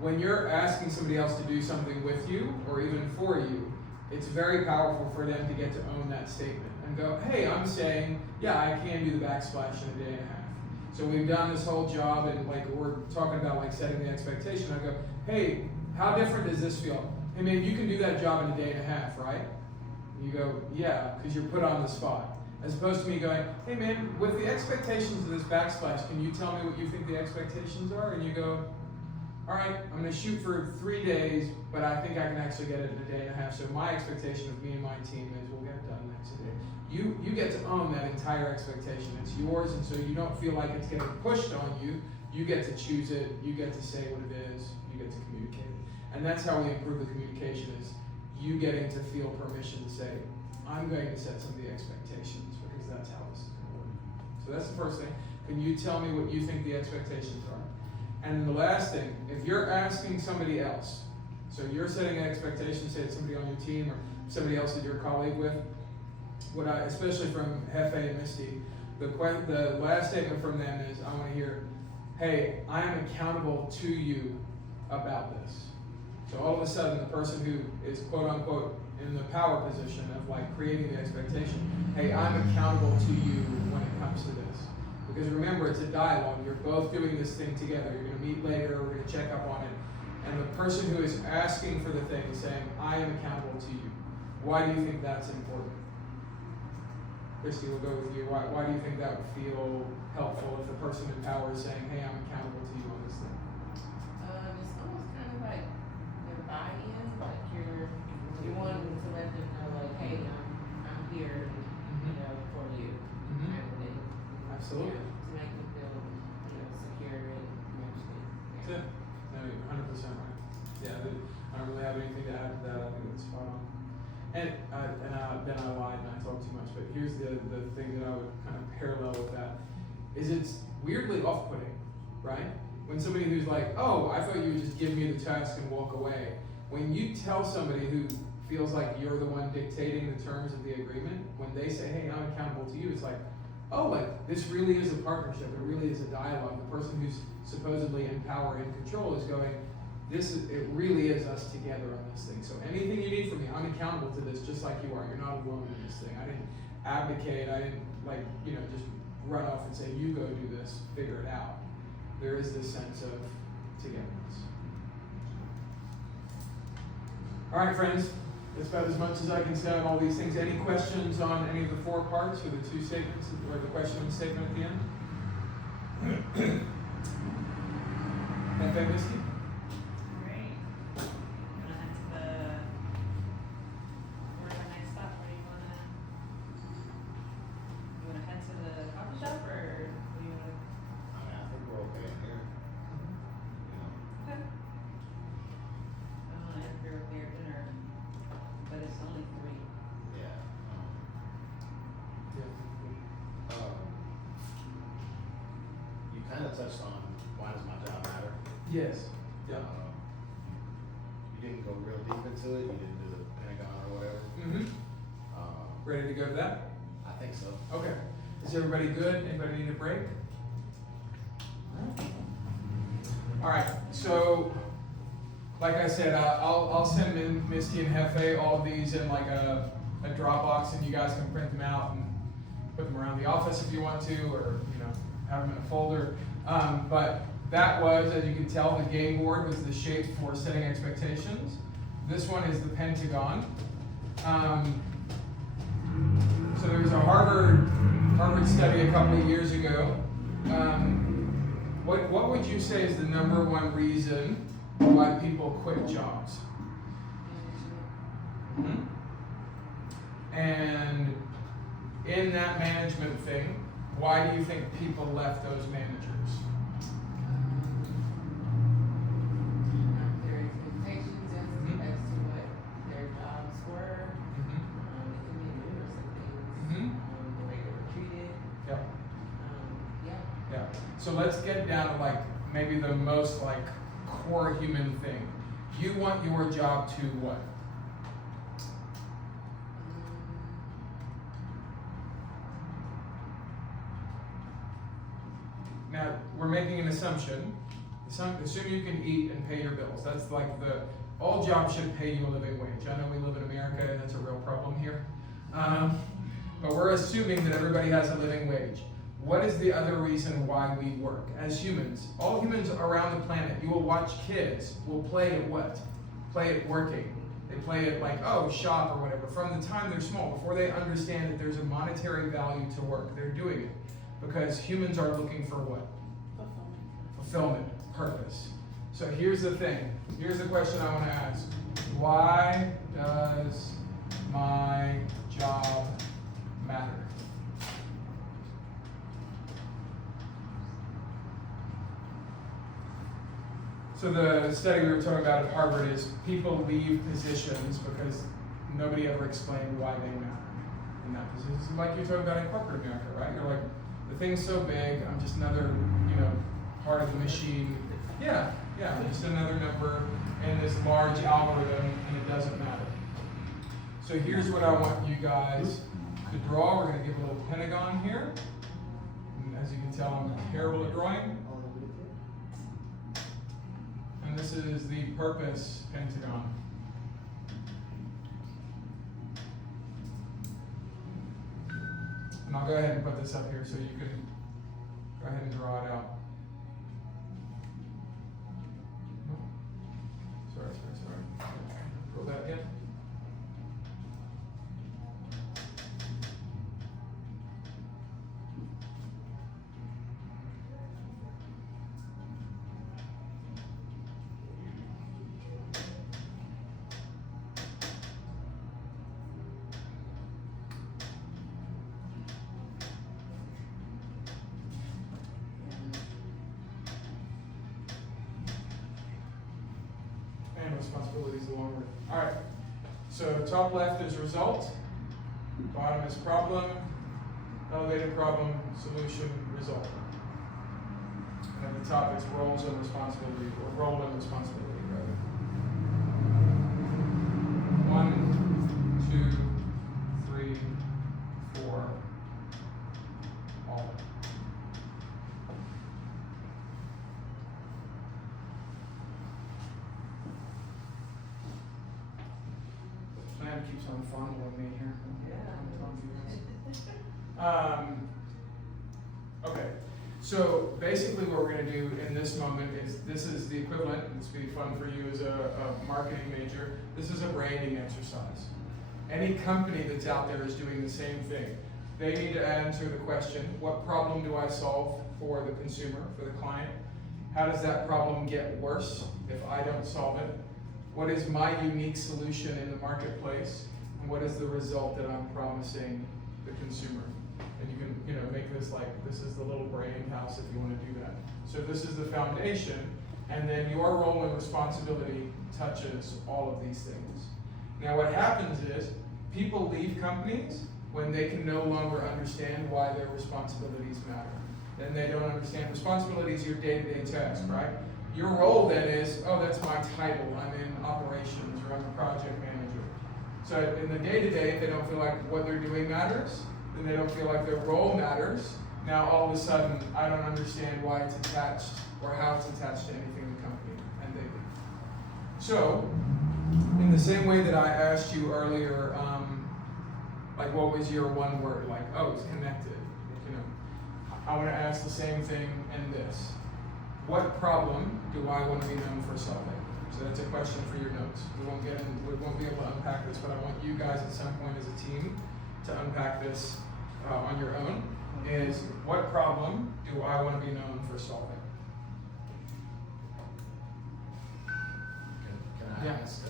when you're asking somebody else to do something with you or even for you, it's very powerful for them to get to own that statement and go, hey, I'm saying, yeah, I can do the backsplash in a day and a half. So we've done this whole job and like we're talking about like setting the expectation. I go, hey, how different does this feel? Hey man, you can do that job in a day and a half, right? You go, yeah, because you're put on the spot. As opposed to me going, hey man, with the expectations of this backsplash, can you tell me what you think the expectations are? And you go, all right, I'm going to shoot for 3 days, but I think I can actually get it in a day and a half. So my expectation of me and my team is we'll get it done next day. You get to own that entire expectation. It's yours, and so you don't feel like it's getting pushed on you. You get to choose it. You get to say what it is. You get to communicate it. And that's how we improve the communication is you getting to feel permission to say, I'm going to set some of the expectations because that's how this is going to work. So that's the first thing. Can you tell me what you think the expectations are? And then the last thing, if you're asking somebody else, so you're setting an expectation, say it's somebody on your team or somebody else that you're a colleague with, what I, especially from Hefe and Misty, the last statement from them is, I want to hear, hey, I am accountable to you about this. So all of a sudden, the person who is quote unquote in the power position of like creating the expectation, hey, I'm accountable to you when it comes to this. Because remember, it's a dialogue. You're both doing this thing together. You're going to meet later. We're going to check up on it. And the person who is asking for the thing is saying, I am accountable to you. Why do you think that's important? Christy, we'll go with you. Why do you think that would feel helpful if the person in power is saying, hey, I'm accountable to you on this thing? It's almost kind of like their buy-in, like you want to let them know, like, hey, I'm here, for you, kind of thing. Absolutely. To make them feel, secure and understand. That's it. No, you're 100% right. Yeah, I don't really have anything to add to that. I think it's spot on. And then I lied and I talked too much, but here's the thing that I would kind of parallel with that, is it's weirdly off-putting, right? When somebody who's like, oh, I thought you would just give me the task and walk away. When you tell somebody who feels like you're the one dictating the terms of the agreement, when they say, hey, I'm accountable to you, it's like, oh, like this really is a partnership, it really is a dialogue. The person who's supposedly in power and control is going, it really is us together on this thing. So anything you need from me, I'm accountable to this just like you are. You're not alone in this thing. I didn't abdicate, I didn't just run off and say, you go do this, figure it out. There is this sense of togetherness. All right, friends, that's about as much as I can say on all these things. Any questions on any of the four parts or the two statements, or the question and statement at the end? FA Misty? Great. Gonna head to the, where's our next stop? Where do you wanna head to the coffee shop or do you wanna? I mean, I think we're okay in here. You know, Okay. I don't wanna interfere with their dinner, but it's only 3. yeah. Yeah. You kind of touched on why does my job matter? Yes. Yeah. You didn't go real deep into it. You didn't do the Pentagon or whatever. Mm-hmm. Ready to go to that? I think so. Okay. Is everybody good? Anybody need a break? All right. So, like I said, I'll send Misty and Hefe all of these in like a Dropbox, and you guys can print them out and put them around the office if you want to, or have them in a folder. But that was, as you can tell, the game board was the shape for setting expectations. This one is the Pentagon. So there was a Harvard study a couple of years ago. What would you say is the number one reason why people quit jobs? Mm-hmm. And in that management thing, why do you think people left those managers? Their expectations as to what their jobs were, it could be numerous of things, the way they were treated, Yep. yeah. Yeah. So let's get down to like maybe the most like core human thing. You want your job to what? Now, we're making an assumption. Assume you can eat and pay your bills. That's like all jobs should pay you a living wage. I know we live in America and that's a real problem here. But we're assuming that everybody has a living wage. What is the other reason why we work? As humans, all humans around the planet, you will watch kids will play at what? Play at working. They play at like, shop or whatever. From the time they're small, before they understand that there's a monetary value to work, they're doing it. Because humans are looking for what? Fulfillment, purpose. So here's the thing. Here's the question I want to ask. Why does my job matter? So the study we were talking about at Harvard is people leave positions because nobody ever explained why they matter in that position. It's like you're talking about in corporate America, right? You're like, the thing's so big, I'm just another, part of the machine. Yeah, I'm just another number in this large algorithm, and it doesn't matter. So here's what I want you guys to draw. We're going to give a little pentagon here. And as you can tell, I'm terrible at drawing. And this is the purpose pentagon. And I'll go ahead and put this up here so you can go ahead and draw it out. Sorry. Roll that again. Responsibility is the long word. All right. So top left is result. Bottom is problem. Elevated problem, solution, result. And at the top it's roles and responsibility, or role and responsibility, rather. 1, 2, 3, 4, all. Keeps on fondling me here. Yeah. Okay. So basically what we're gonna do in this moment is, this is the equivalent, this will be fun for you as a marketing major, this is a branding exercise. Any company that's out there is doing the same thing. They need to answer the question, what problem do I solve for the consumer, for the client? How does that problem get worse if I don't solve it? What is my unique solution in the marketplace? And what is the result that I'm promising the consumer? And you can, make this like, this is the little brand house if you want to do that. So this is the foundation, and then your role and responsibility touches all of these things. Now what happens is, people leave companies when they can no longer understand why their responsibilities matter. Then they don't understand responsibility is your day-to-day task, right? Your role then is, oh, that's my title, I'm in operations, or I'm a project manager. So in the day-to-day, if they don't feel like what they're doing matters, then they don't feel like their role matters. Now all of a sudden, I don't understand why it's attached or how it's attached to anything in the company, and they leave. So, in the same way that I asked you earlier, like what was your one word? Like, oh, it's connected. I want to ask the same thing in this. What problem do I want to be known for solving? So that's a question for your notes. We won't be able to unpack this, but I want you guys at some point as a team to unpack this on your own. Is what problem do I want to be known for solving? Can I ask,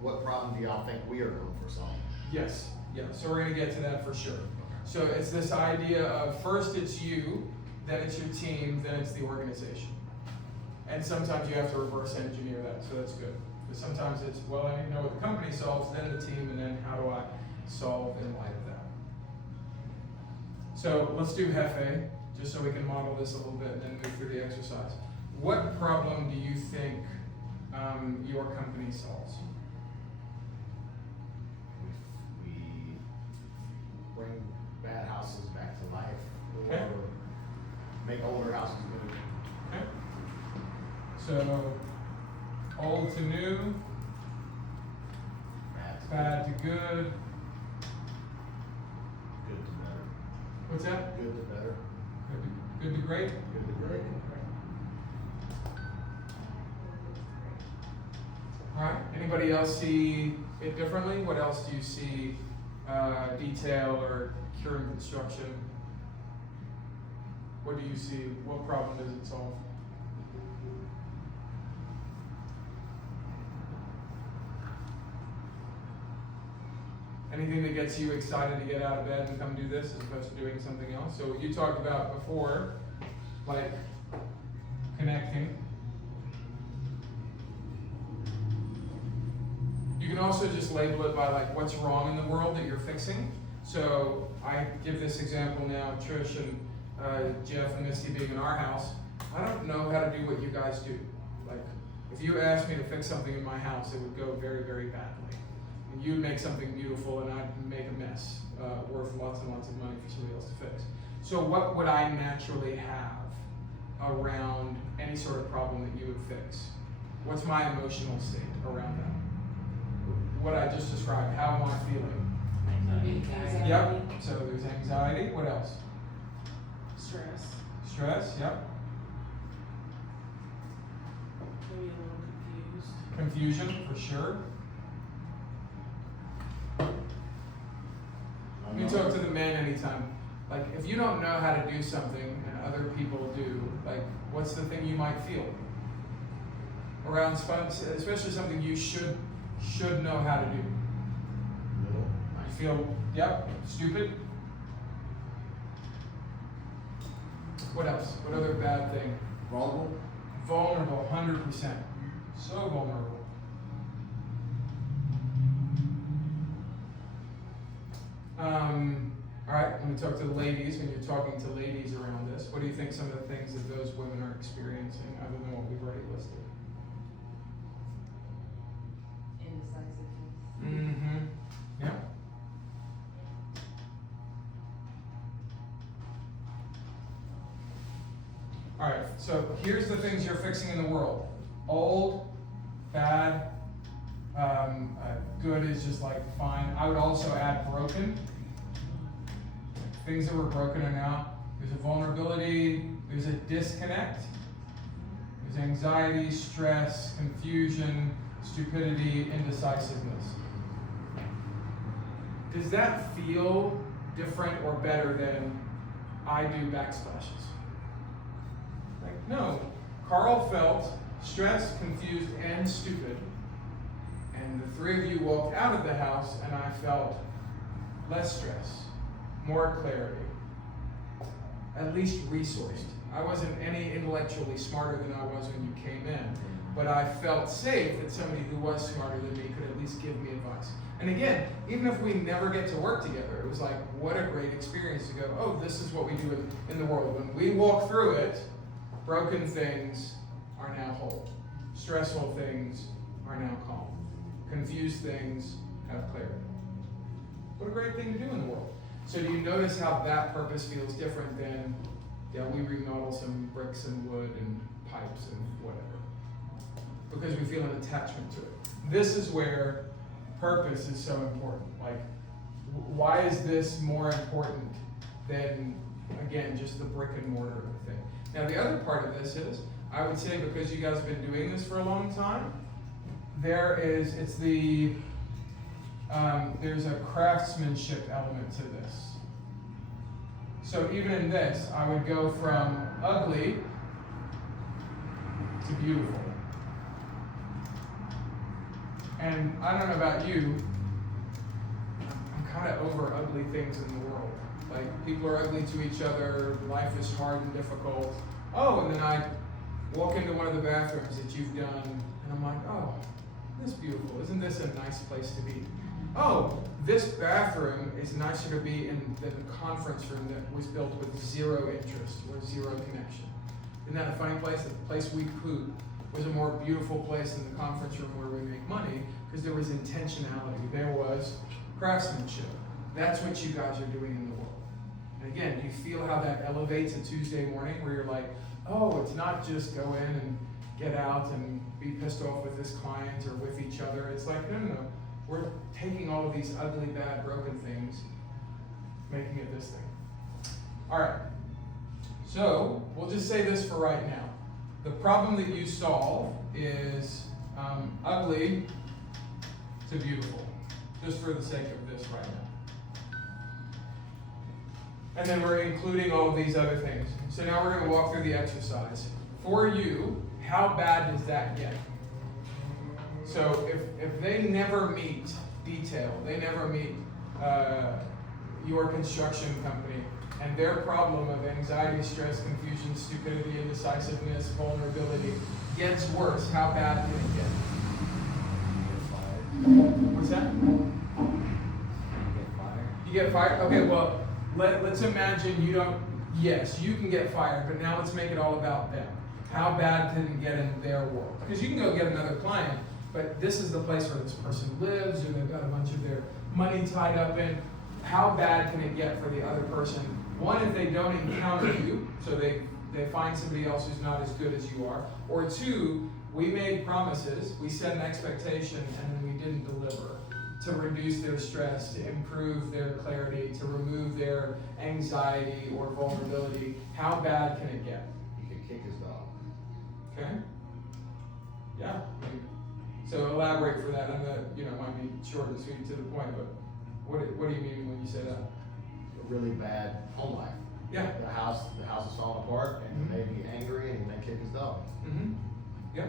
what problem do y'all think we are known for solving? Yes, so we're gonna get to that for sure. So it's this idea of first it's you, then it's your team, then it's the organization. And sometimes you have to reverse engineer that, so that's good. But sometimes it's, well, I need to know what the company solves, then the team, and then how do I solve in light of that. So let's do Hefe, just so we can model this a little bit and then move through the exercise. What problem do you think your company solves? We bring bad houses back to life, or Okay. make older houses good. Okay. So, old to new, bad to good. Good to better. What's that? Good to better. Good to great? Good to great. Alright, anybody else see it differently? What else do you see, detail or cure and construction? What do you see? What problem does it solve? Anything that gets you excited to get out of bed and come do this as opposed to doing something else? So you talked about before, like connecting. You can also just label it by like what's wrong in the world that you're fixing. So I give this example now, Trish and Jeff and Misty being in our house. I don't know how to do what you guys do. Like if you asked me to fix something in my house, it would go very, very badly. And you'd make something beautiful and I'd make a mess worth lots and lots of money for somebody else to fix. So what would I naturally have around any sort of problem that you would fix? What's my emotional state around that? What I just described, how am I feeling? Anxiety. Yep, so there's anxiety, what else? Stress. Stress, yep. Maybe a little confused. Confusion, for sure. You talk to the men anytime. Like, if you don't know how to do something and other people do, like, what's the thing you might feel? Around, especially something you should know how to do. You feel, yep, stupid. What else? What other bad thing? Vulnerable? Vulnerable, 100%. So vulnerable. All right, I'm going to talk to the ladies. When you're talking to ladies around this, what do you think some of the things that those women are experiencing other than what we've already listed? Indecisiveness. Mm-hmm. Yeah. All right, so here's the things you're fixing in the world. Old, bad, good is just like fine. I would also add broken. Things that were broken are now There's a vulnerability, there's a disconnect, there's anxiety, stress, confusion, stupidity, indecisiveness. Does that feel different or better than I do backsplashes? Like, no. Carl felt stressed, confused, and stupid. And the three of you walked out of the house, and I felt less stress, more clarity, at least resourced. I wasn't any intellectually smarter than I was when you came in, but I felt safe that somebody who was smarter than me could at least give me advice. And again, even if we never get to work together, it was like, what a great experience to go, oh, this is what we do in the world. When we walk through it, broken things are now whole. Stressful things are now calm. Confused things have clarity. What a great thing to do in the world. So do you notice how that purpose feels different than, yeah, we remodel some bricks and wood and pipes and whatever? Because we feel an attachment to it. This is where purpose is so important. Like, why is this more important than, again, just the brick and mortar thing? Now, the other part of this is, I would say because you guys have been doing this for a long time, there's a craftsmanship element to this. So even in this, I would go from ugly to beautiful. And I don't know about you, I'm kind of over ugly things in the world. Like, people are ugly to each other, life is hard and difficult. Oh, and then I walk into one of the bathrooms that you've done, and I'm like, oh, this is beautiful. Isn't this a nice place to be? Oh, this bathroom is nicer to be in than the conference room that was built with zero interest or zero connection. Isn't that a funny place? The place we poop was a more beautiful place than the conference room where we make money because there was intentionality. There was craftsmanship. That's what you guys are doing in the world. And again, do you feel how that elevates a Tuesday morning where you're like, oh, it's not just go in and get out and be pissed off with this client or with each other. It's like, no. We're taking all of these ugly, bad, broken things, making it this thing. All right. So we'll just say this for right now. The problem that you solve is ugly to beautiful, just for the sake of this right now. And then we're including all of these other things. So now we're going to walk through the exercise. For you, how bad does that get? So if they never meet detail, they never meet your construction company, and their problem of anxiety, stress, confusion, stupidity, indecisiveness, vulnerability gets worse, how bad can it get? What's that? You get fired? Okay, well, let's imagine you don't, yes, you can get fired, but now let's make it all about them. How bad can it get in their world? Because you can go get another client, but this is the place where this person lives, or they've got a bunch of their money tied up in. How bad can it get for the other person? One, if they don't encounter you, so they find somebody else who's not as good as you are. Or two, we made promises, we set an expectation, and then we didn't deliver to reduce their stress, to improve their clarity, to remove their anxiety or vulnerability. How bad can it get? You can kick his dog. Okay? Yeah. So elaborate for that. I'm gonna, might be short and sweet to the point, but what do you mean when you say that? A really bad home life. Yeah. The house is falling apart, and he may be angry, and he may kick his dog. Mm-hmm. Yeah.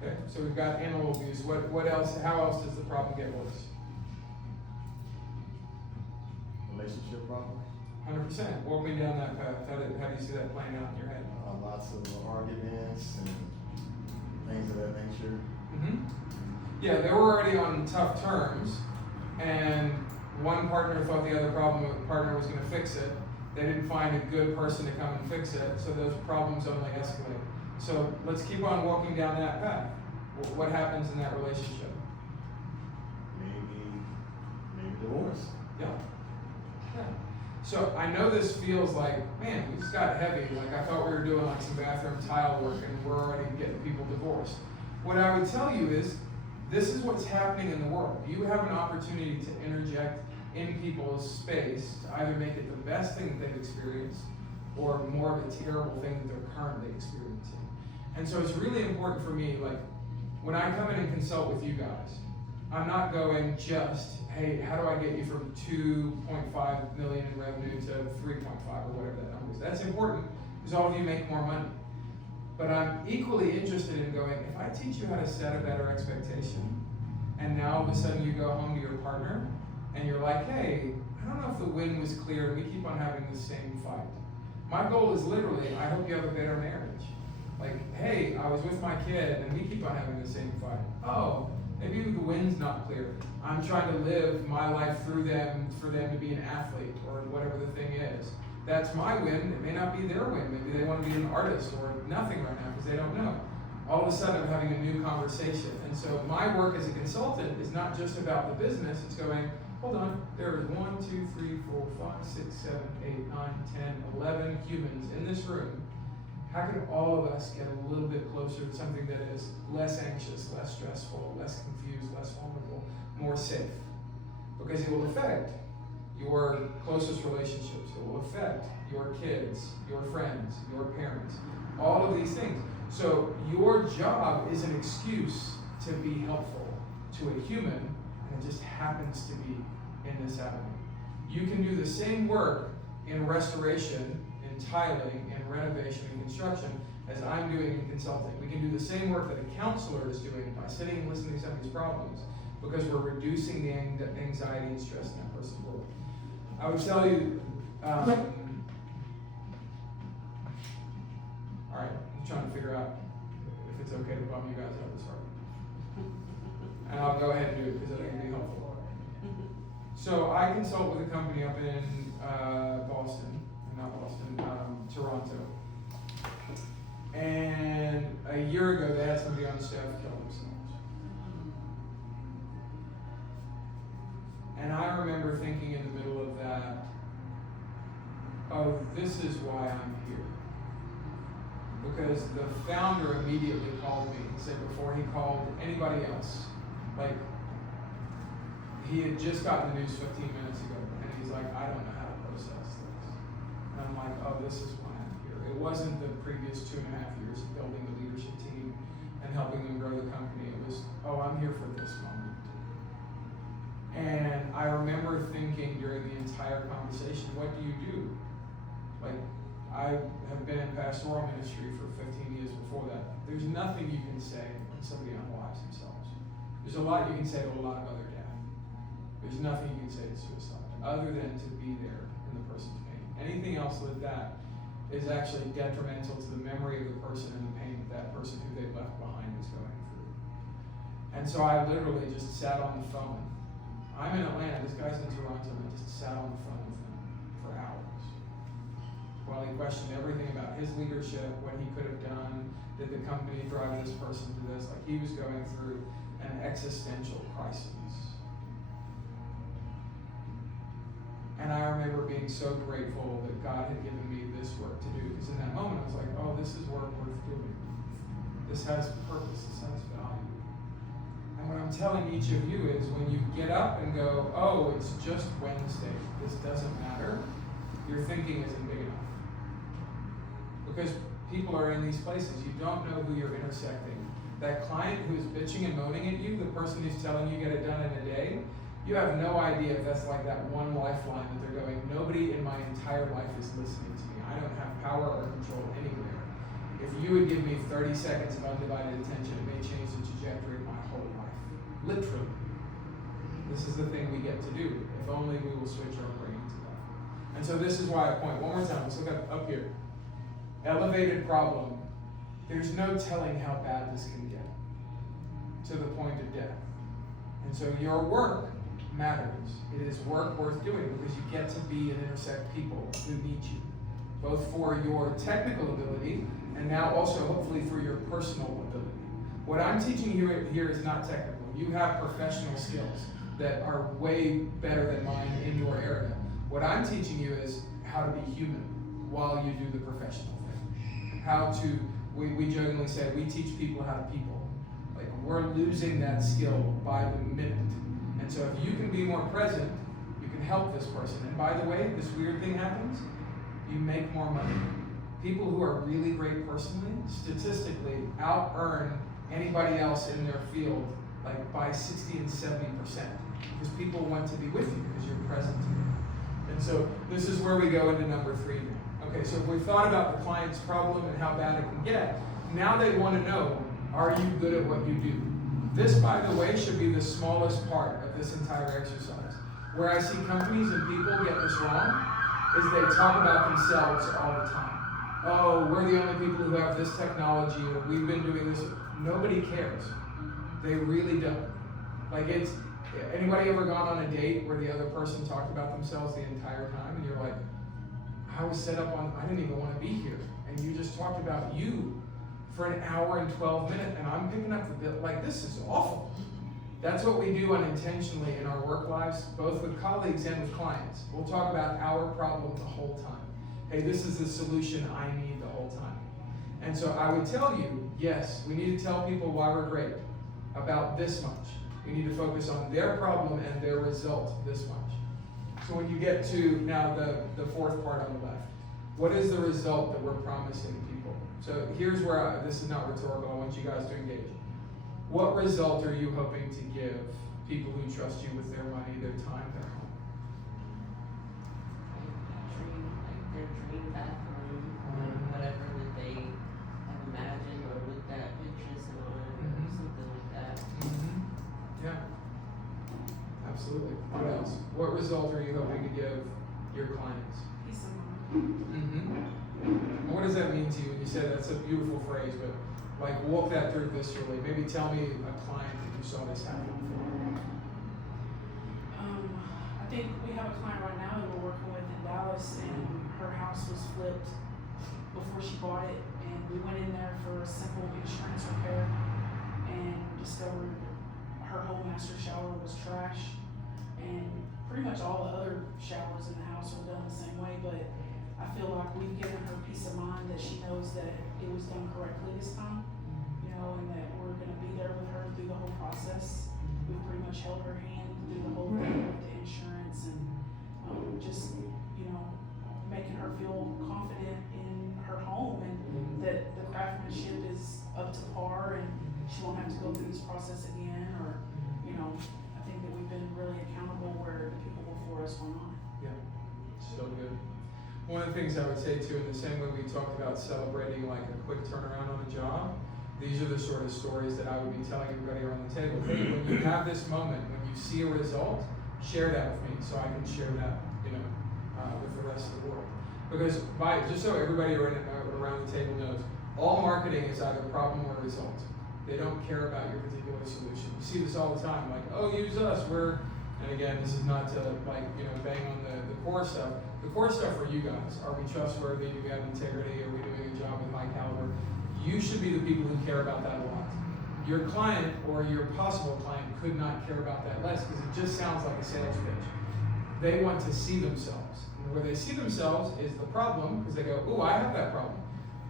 Okay. So we've got animal abuse. What else? How else does the problem get worse? Relationship problems. 100%. Walk me down that path. How do you see that playing out in your head? Lots of arguments and things of that nature. Mm-hmm. Yeah, they were already on tough terms, and one partner thought the other partner was going to fix it. They didn't find a good person to come and fix it, so those problems only escalate. So let's keep on walking down that path. What happens in that relationship? Maybe divorce. Yeah. So I know this feels like, man, we just got heavy. Like I thought we were doing like some bathroom tile work and we're already getting people divorced. What I would tell you is, this is what's happening in the world. You have an opportunity to interject in people's space to either make it the best thing that they've experienced or more of a terrible thing that they're currently experiencing. And so it's really important for me, like, when I come in and consult with you guys, I'm not going just, hey, how do I get you from 2.5 million in revenue to 3.5 or whatever that number is. That's important because all of you make more money. But I'm equally interested in going, if I teach you how to set a better expectation, and now all of a sudden you go home to your partner, and you're like, hey, I don't know if the wind was clear, and we keep on having the same fight. My goal is literally, I hope you have a better marriage. Like, hey, I was with my kid, and we keep on having the same fight. Oh, maybe the wind's not clear. I'm trying to live my life through them, for them to be an athlete, or whatever the thing is. That's my win. It may not be their win. Maybe they want to be an artist or nothing right now because they don't know. All of a sudden, I'm having a new conversation. And so my work as a consultant is not just about the business. It's going, hold on, there is 1, 2, 3, 4, 5, 6, 7, 8, 9, 10, 11 humans in this room. How can all of us get a little bit closer to something that is less anxious, less stressful, less confused, less vulnerable, more safe? Because it will affect your closest relationships. It will affect your kids, your friends, your parents, all of these things. So your job is an excuse to be helpful to a human, and it just happens to be in this avenue. You can do the same work in restoration, in tiling, in renovation, and construction as I'm doing in consulting. We can do the same work that a counselor is doing by sitting and listening to somebody's problems, because we're reducing the anxiety and stress in that person's world. I would tell you, all right, I'm trying to figure out if it's okay to bum you guys out this hard. And I'll go ahead and do it because I think it'll be helpful. So I consult with a company up in Toronto. And a year ago, they had somebody on staff kill themselves. And I remember thinking in the middle of that, oh, this is why I'm here. Because the founder immediately called me. He said before he called anybody else, like, he had just gotten the news 15 minutes ago, and he's like, I don't know how to process this. And I'm like, oh, this is why I'm here. It wasn't the previous 2.5 years of building the leadership team and helping them grow the company. It was, oh, I'm here for this moment. And I remember thinking during the entire conversation, what do you do? Like, I have been in pastoral ministry for 15 years before that. There's nothing you can say when somebody unalives themselves. There's a lot you can say to a lot of other death. There's nothing you can say to suicide, other than to be there in the person's pain. Anything else like that is actually detrimental to the memory of the person and the pain that that person who they left behind is going through. And so I literally just sat on the phone. I'm in Atlanta, this guy's in Toronto, and I just sat on the phone with him for hours. While he questioned everything about his leadership, what he could have done, did the company drive this person to this? Like, he was going through an existential crisis. And I remember being so grateful that God had given me this work to do, because in that moment I was like, oh, this is work worth doing. This has purpose, this has value. And what I'm telling each of you is, when you get up and go, oh, it's just Wednesday, this doesn't matter, your thinking isn't big enough. Because people are in these places, you don't know who you're intersecting. That client who is bitching and moaning at you, the person who's telling you get it done in a day, you have no idea if that's like that one lifeline that they're going, nobody in my entire life is listening to me. I don't have power or control anywhere. If you would give me 30 seconds of undivided attention, it may change the trajectory of my whole life. Literally. This is the thing we get to do. If only we will switch our brain to that. And so this is why I point. One more time, let's look up here. Elevated problem. There's no telling how bad this can get, to the point of death. And so your work matters. It is work worth doing because you get to be and intersect people who need you, both for your technical ability and now also hopefully for your personal ability. What I'm teaching you here is not technical. You have professional skills that are way better than mine in your area. What I'm teaching you is how to be human while you do the professional thing. How to, we jokingly say, we teach people how to people. Like, we're losing that skill by the minute. And so if you can be more present, you can help this person. And by the way, this weird thing happens, you make more money. People who are really great personally, statistically, out-earn anybody else in their field like by 60 and 70%. Because people want to be with you because you're present to them. And so this is where we go into number 3 now. Okay, so if we've thought about the client's problem and how bad it can get, now they want to know, are you good at what you do? This, by the way, should be the smallest part of this entire exercise. Where I see companies and people get this wrong is they talk about themselves all the time. Oh, we're the only people who have this technology, or we've been doing this. Nobody cares. They really don't. Like anybody ever gone on a date where the other person talked about themselves the entire time and you're like, I was set up on, I didn't even want to be here. And you just talked about you for an hour and 12 minutes and I'm picking up the bill. Like, this is awful. That's what we do unintentionally in our work lives, both with colleagues and with clients. We'll talk about our problem the whole time. Hey, this is the solution I need the whole time. And so I would tell you, yes, we need to tell people why we're great, about this much. We need to focus on their problem and their result this much. So when you get to now the 4th part on the left, what is the result that we're promising people? So here's where this is not rhetorical, I want you guys to engage. What result are you hoping to give people who trust you with their money, their time, their home? Their dream bathroom, whatever that they have imagined or looked at pictures on, or something like that. Yeah, absolutely. What else? What result are you hoping to give your clients? Peace of mind. What does that mean to you when you say that's a beautiful phrase, but like walk that through viscerally? Maybe tell me a client that you saw this happen before. I think we have a client right now that we're working with in Dallas, and her house was flipped before she bought it, and we went in there for a simple insurance repair and discovered her whole master shower was trash, and pretty much all the other showers in the house were done the same way, but I feel like we've given her peace of mind that she knows that it was done correctly this time, you know, and that we're gonna be there with her through the whole process. We've pretty much held her hand through the whole thing with the insurance and just, you know, making her feel confident in her home and that the craftsmanship is up to par and she won't have to go through this process again, or, you know, I think that we've been really accountable where the people before us were not. Yeah, so good. One of the things I would say too, in the same way we talked about celebrating like a quick turnaround on a job, these are the sort of stories that I would be telling everybody around the table. Hey, when you have this moment, when you see a result, share that with me so I can share that, you know, with the rest of the world. Because just so everybody around the table knows, all marketing is either problem or result. They don't care about your particular solution. You see this all the time, like, oh, use us, and again, this is not to like, you know, bang on the core stuff. The core stuff for you guys, are we trustworthy, do we have integrity, are we doing a job with high caliber? You should be the people who care about that a lot. Your client or your possible client could not care about that less because it just sounds like a sales pitch. They want to see themselves. And where they see themselves is the problem, because they go, oh, I have that problem.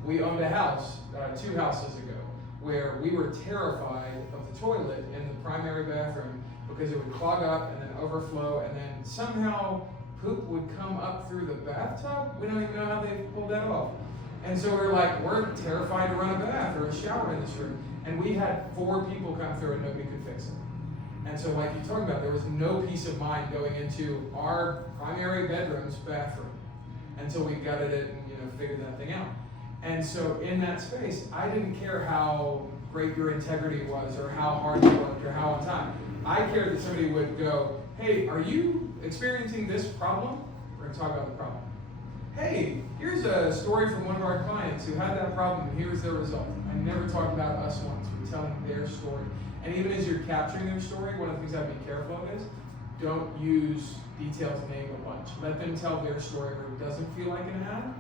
We owned a house 2 houses ago where we were terrified of the toilet in the primary bathroom because it would clog up and then overflow and then somehow poop would come up through the bathtub. We don't even know how they pulled that off. And so we're like, we're terrified to run a bath or a shower in this room. And we had 4 people come through and nobody could fix it. And so like you're talking about, there was no peace of mind going into our primary bedroom's bathroom until we gutted it and, you know, figured that thing out. And so in that space, I didn't care how great your integrity was or how hard you worked or how on time. I cared that somebody would go, hey, are you experiencing this problem? We're going to talk about the problem. Hey, here's a story from one of our clients who had that problem and here's their result. I never talked about us once. We're telling their story. And even as you're capturing their story, one of the things I'd be careful of is don't use details name a bunch. Let them tell their story where it doesn't feel like an ad,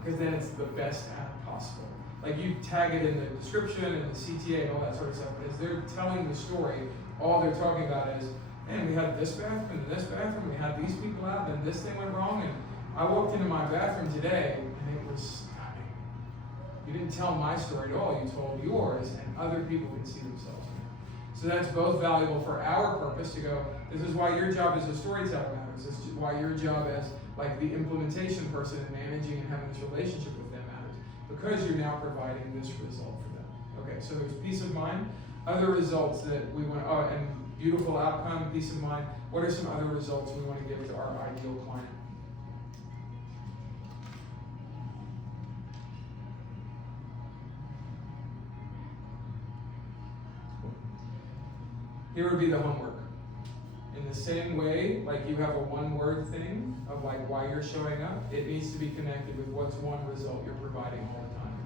because then it's the best ad possible. Like you tag it in the description and the CTA and all that sort of stuff, but as they're telling the story, all they're talking about is, man, we had this bathroom and this bathroom, we had these people out, and this thing went wrong, and I walked into my bathroom today, and it was stunning. You didn't tell my story at all, you told yours, and other people can see themselves in it. So that's both valuable for our purpose to go, this is why your job as a storyteller matters. why your job as like the implementation person and managing and having this relationship with them matters, because you're now providing this result for them. Okay, so there's peace of mind. Other results that we want, oh, and beautiful outcome, peace of mind. What are some other results we want to give to our ideal client? Here would be the homework. In the same way, like you have a one-word thing of like why you're showing up, it needs to be connected with what's one result you're providing all the time.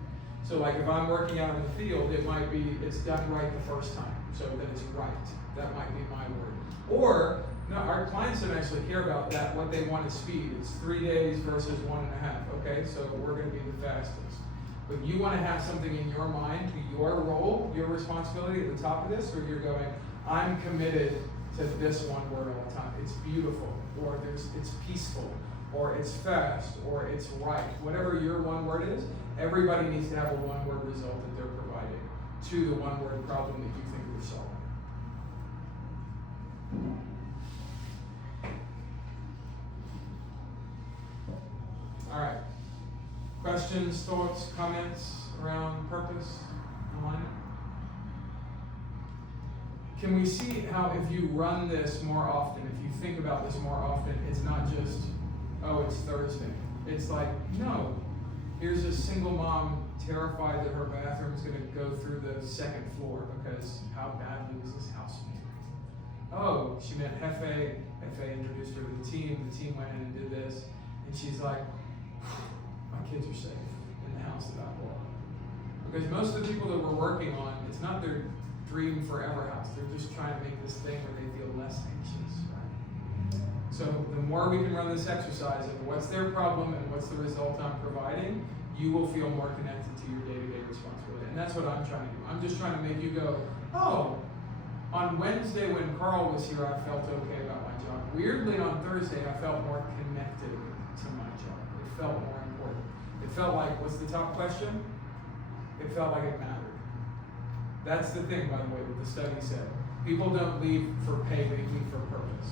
So like if I'm working out in the field, it might be it's done right the first time, so that it's right. That might be my word. Or, no, our clients don't actually care about that. What they want is speed. It's 3 days versus 1.5, okay? So we're gonna be the fastest. But you wanna have something in your mind to your role, your responsibility at the top of this, where you're going, I'm committed to this one word all the time. It's beautiful, or it's peaceful, or it's fast, or it's right. Whatever your one word is, everybody needs to have a one word result that they're providing to the one word problem that you think you're solving. All right. Questions, thoughts, comments around purpose, alignment? Can we see how if you run this more often, if you think about this more often, it's not just, oh, it's Thursday. It's like, no, here's a single mom terrified that her bathroom's gonna go through the second floor because how badly was this house made? Oh, she met Hefe. Hefe introduced her to the team went in and did this, and she's like, my kids are safe in the house that I bought. Because most of the people that we're working on, it's not their dream forever house. They're just trying to make this thing where they feel less anxious, right? So the more we can run this exercise of what's their problem and what's the result I'm providing, you will feel more connected to your day-to-day responsibility. And that's what I'm trying to do. I'm just trying to make you go, oh, on Wednesday when Carl was here, I felt okay about my job. Weirdly, on Thursday, I felt more connected to my job. It felt more important. It felt like, what's the top question? It felt like it mattered. That's the thing, by the way, that the study said. People don't leave for pay, they leave for purpose.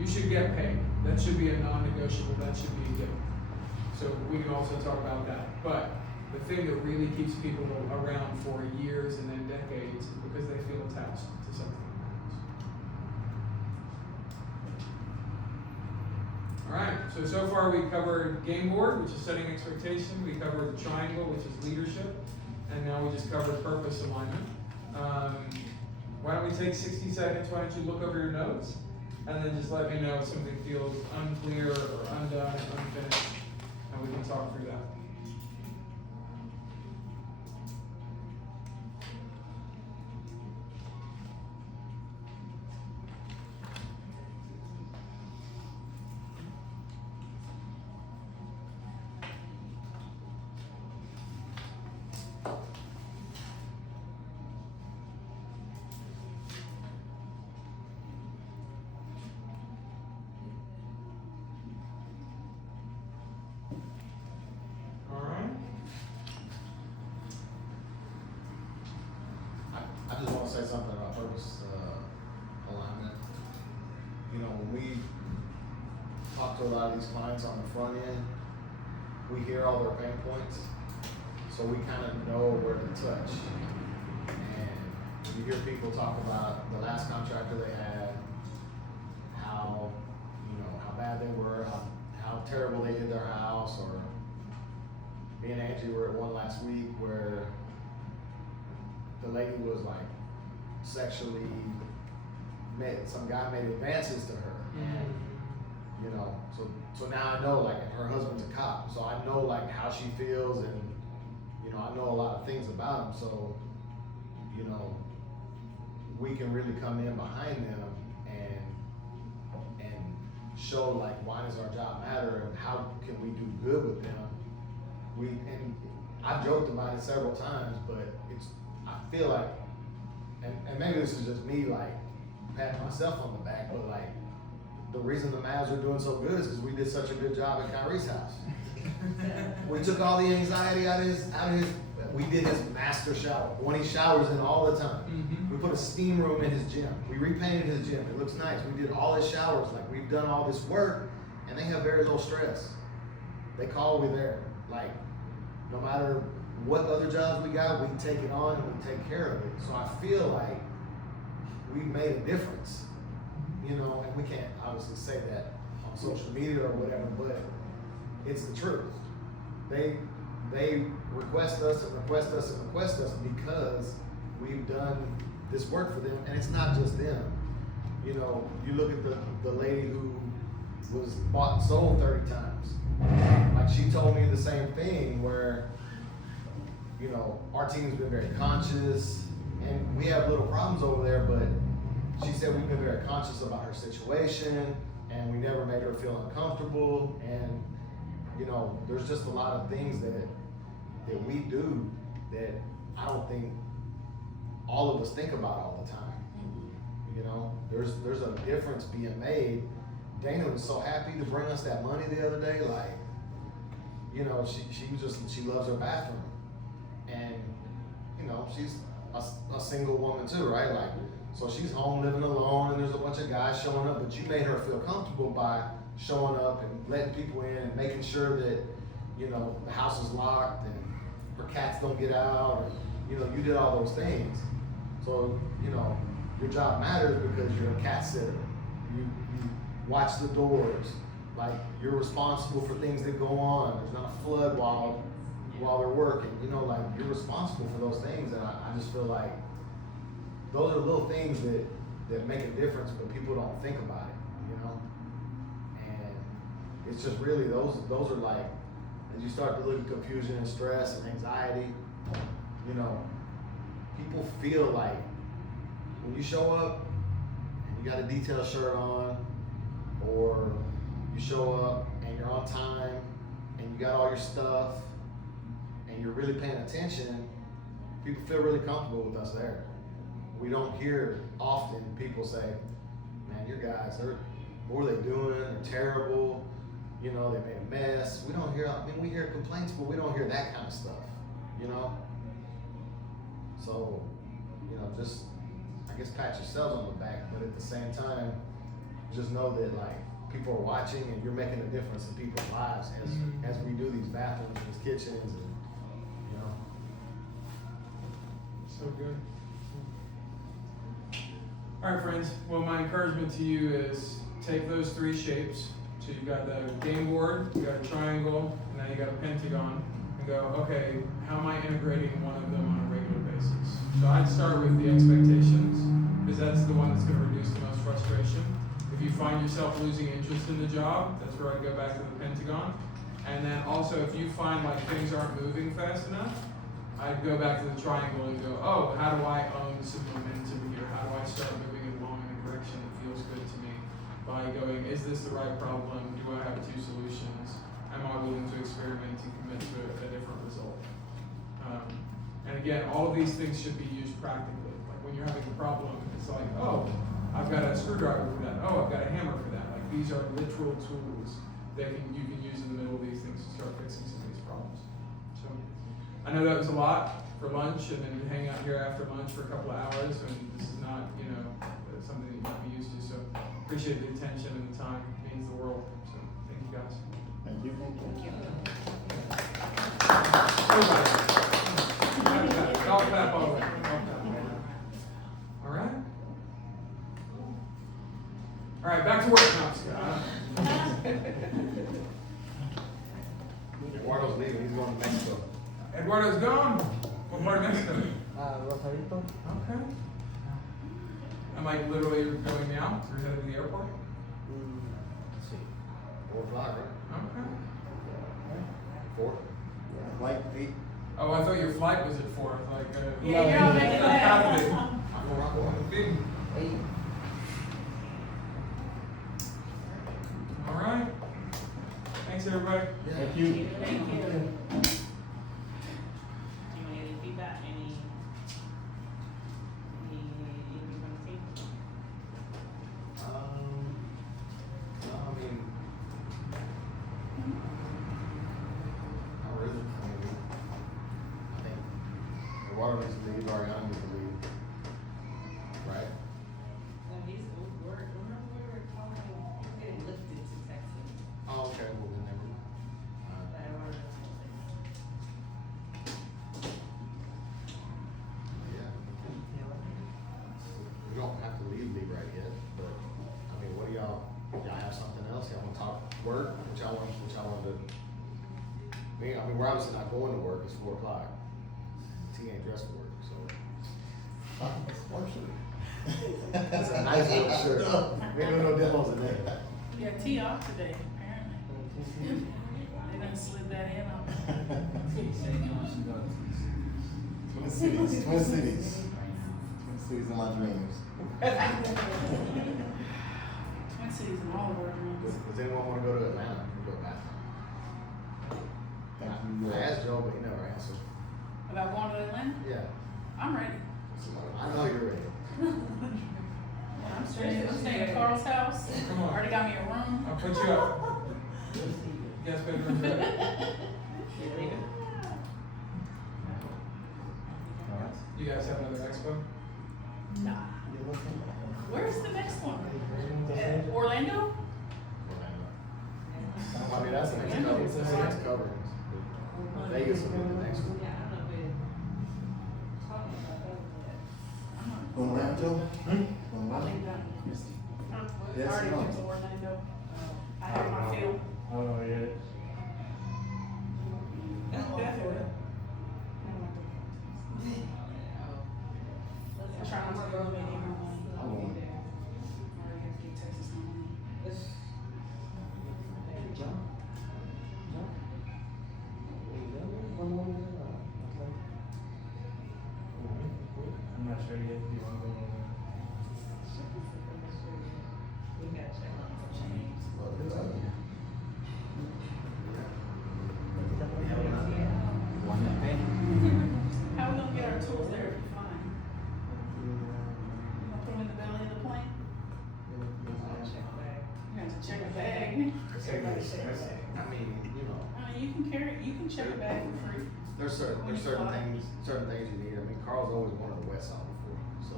You should get paid. That should be a non-negotiable, that should be a given. So we can also talk about that. But the thing that really keeps people around for years and then decades is because they feel attached to something that matters. All right, so far we covered game board, which is setting expectation. We covered the triangle, which is leadership. And now we just covered purpose alignment. Why don't we take 60 seconds? Why don't you look over your notes and then just let me know if something feels unclear or undone, unfinished, and we can talk through that. I just want to say something about purpose alignment. You know, when we talk to a lot of these clients on the front end, we hear all their pain points, so we kind of know where to touch. And when you hear people talk about the last contractor they had, how, you know, how bad they were, how terrible they did their house, or me and Angie were at one last week where the lady was like sexually some guy made advances to her, and you know, so now I know, like, her husband's a cop, so I know like how she feels, and you know, I know a lot of things about him, so you know, we can really come in behind them and show like why does our job matter and how can we do good with them. And I've joked about it several times, but I feel like, and maybe this is just me like patting myself on the back, but like the reason the Mavs are doing so good is because we did such a good job at Kyrie's house. We took all the anxiety out of his, we did his master shower, when he showers in all the time. We put a steam room in his gym. We repainted his gym. It looks nice. We did all his showers. Like, we've done all this work, and they have very low stress. They call, we're there. Like, no matter what other jobs we got, we take it on and we take care of it. So I feel like we made a difference, you know, and we can't obviously say that on social media or whatever, but it's the truth. They request us and request us and request us because we've done this work for them, and it's not just them. You know, you look at the lady who was bought and sold 30 times. Like, she told me the same thing where, you know, our team's been very conscious, and we have little problems over there, but she said we've been very conscious about her situation, and we never made her feel uncomfortable, and, you know, there's just a lot of things that we do that I don't think all of us think about all the time. You know, there's a difference being made. Dana was so happy to bring us that money the other day. Like, you know, she loves her bathroom, and, you know, she's a single woman too, right? Like, so she's home living alone, and there's a bunch of guys showing up, but you made her feel comfortable by showing up and letting people in and making sure that, you know, the house is locked and her cats don't get out, and, you know, you did all those things. So, you know, your job matters because you're a cat sitter. You watch the doors. Like, you're responsible for things that go on. There's not a flood while they're working. You know, like, you're responsible for those things, and I just feel like those are little things that make a difference, but people don't think about it, you know? And it's just really, those are like, as you start to look at confusion and stress and anxiety, you know, people feel like when you show up and you got a detailed shirt on, or you show up and you're on time and you got all your stuff and you're really paying attention, people feel really comfortable with us there. We don't hear often people say, man, your guys, what are they doing? They're terrible. You know, they made a mess. We don't hear, I mean, we hear complaints, but we don't hear that kind of stuff, you know? So, you know, just, I guess, pat yourselves on the back, but at the same time, just know that, like, people are watching and you're making a difference in people's lives as we do these bathrooms and these kitchens, and, you know. So good. All right, friends. Well, my encouragement to you is take those three shapes. So you've got the game board, you got a triangle, and now you got a pentagon, and go, okay, how am I integrating one of them on a regular basis? So I'd start with the expectations, because that's the one that's going to reduce the most frustration. If you find yourself losing interest in the job, that's where I'd go back to the pentagon. And then also, if you find like things aren't moving fast enough, I'd go back to the triangle and go, oh, how do I own some momentum here? How do I start moving it along in a direction that feels good to me? By going, is this the right problem? Do I have two solutions? Am I willing to experiment and commit to a different result? And again, all of these things should be used practically. Like when you're having a problem, it's like, oh, I've got a screwdriver for that. Oh, I've got a hammer for that. Like these are literal tools that you can use in the middle of these things to start fixing some of these problems. So I know that was a lot for lunch, and then you hang out here after lunch for a couple of hours, and this is not, you know, something that you might be used to. So appreciate the attention and the time. It means the world. So thank you guys. Thank you. All clap over. All right. All right, back to work now, Scott. Eduardo's leaving, he's going to Mexico. Eduardo's gone. What part of Mexico? Rosarito. Okay. Am I literally going now? We're headed to the airport? Let's see. 4 o'clock, right? Okay. 4? Flight 8. Oh, I thought your flight was at 4. Like, Yeah, you're all making that. Hey. All right. Thanks, everybody. Thank you. Thank you. Do you want any feedback? Anything from the team? No, I mean, not really. I think the water needs to leave, Ariana needs to leave. work, which I want to. I mean, we're obviously not going to work. It's 4 o'clock. T ain't dressed for work, so. Work shirt. That's a nice little shirt. Maybe no demos in there. Yeah, T off today, apparently. They done slid that in on. Twin Cities, Twin Cities. Twin Cities in my dreams. Twin Cities and all of our dreams. Does anyone want to go to Atlanta? We go back. Thank you. I asked Joe, but he never answered. About going to Atlanta? Yeah. I'm ready. I know you're ready. I'm staying at Carl's house. Come on. Already got me a room. I'll put you up. You guys better run through it. You guys have another expo? Where's the next one? Orlando? I mean, that's the next cover. That's the next cover. Vegas will be the next one. Yeah, I don't know if it, talking about that yet. Orlando? Orlando? I Yes, already no. went to Orlando. I have my field. I don't know yet. Definitely. I'm trying not to go any more money. I already have to get Texas money. I'm not sure yet. We got check on Well, good luck. One to pay. How we gonna get our tools there if we find? You gonna put them in the belly of the plane? You have to check a bag. I mean, you know, I mean, you can check a bag for free. there's certain things you need. I mean, Carl's always wanted a wet saw before, so.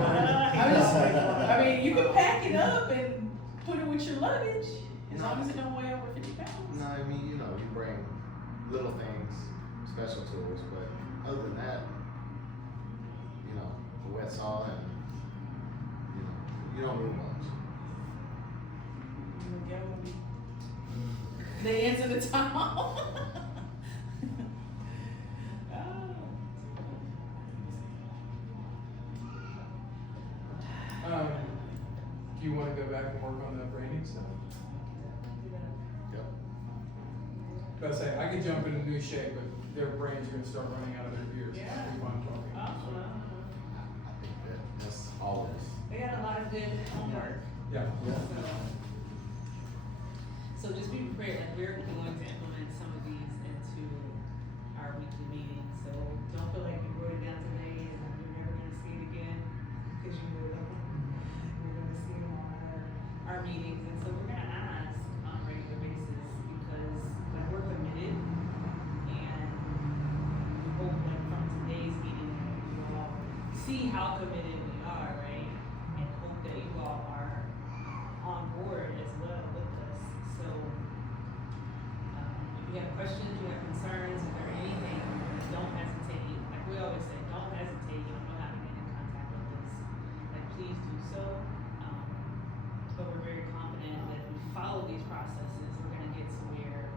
I mean, you can pack it up and put it with your luggage, as long as it don't weigh over 50 pounds. No, I mean, you know, you bring little things, special tools, but other than that, you know, a wet saw and, you don't need much. The ends of the tunnel. Do you wanna go back and work on the branding stuff? Yep. But I say, I could jump into new shape, but their brains are gonna start running out of their ears. Yeah. Every one talking. I think that's always. They got a lot of good homework. Yeah. So just be prepared, like we're going to implement some of these into our weekly meetings, so don't feel like you wrote it down today and you're never gonna see it again, cause you will. You're gonna see it on our meetings, and so we're gonna ask on a regular basis, because like we're committed, and we hope like from today's meeting, you all see how committed we are, right? And hope that you all are on board as well with us. So, if you have questions, you have concerns, if there are anything, don't hesitate. Like we always say, don't hesitate. You don't know how to get in contact with us. Like, please do so. But we're very confident that if we follow these processes, we're gonna get to where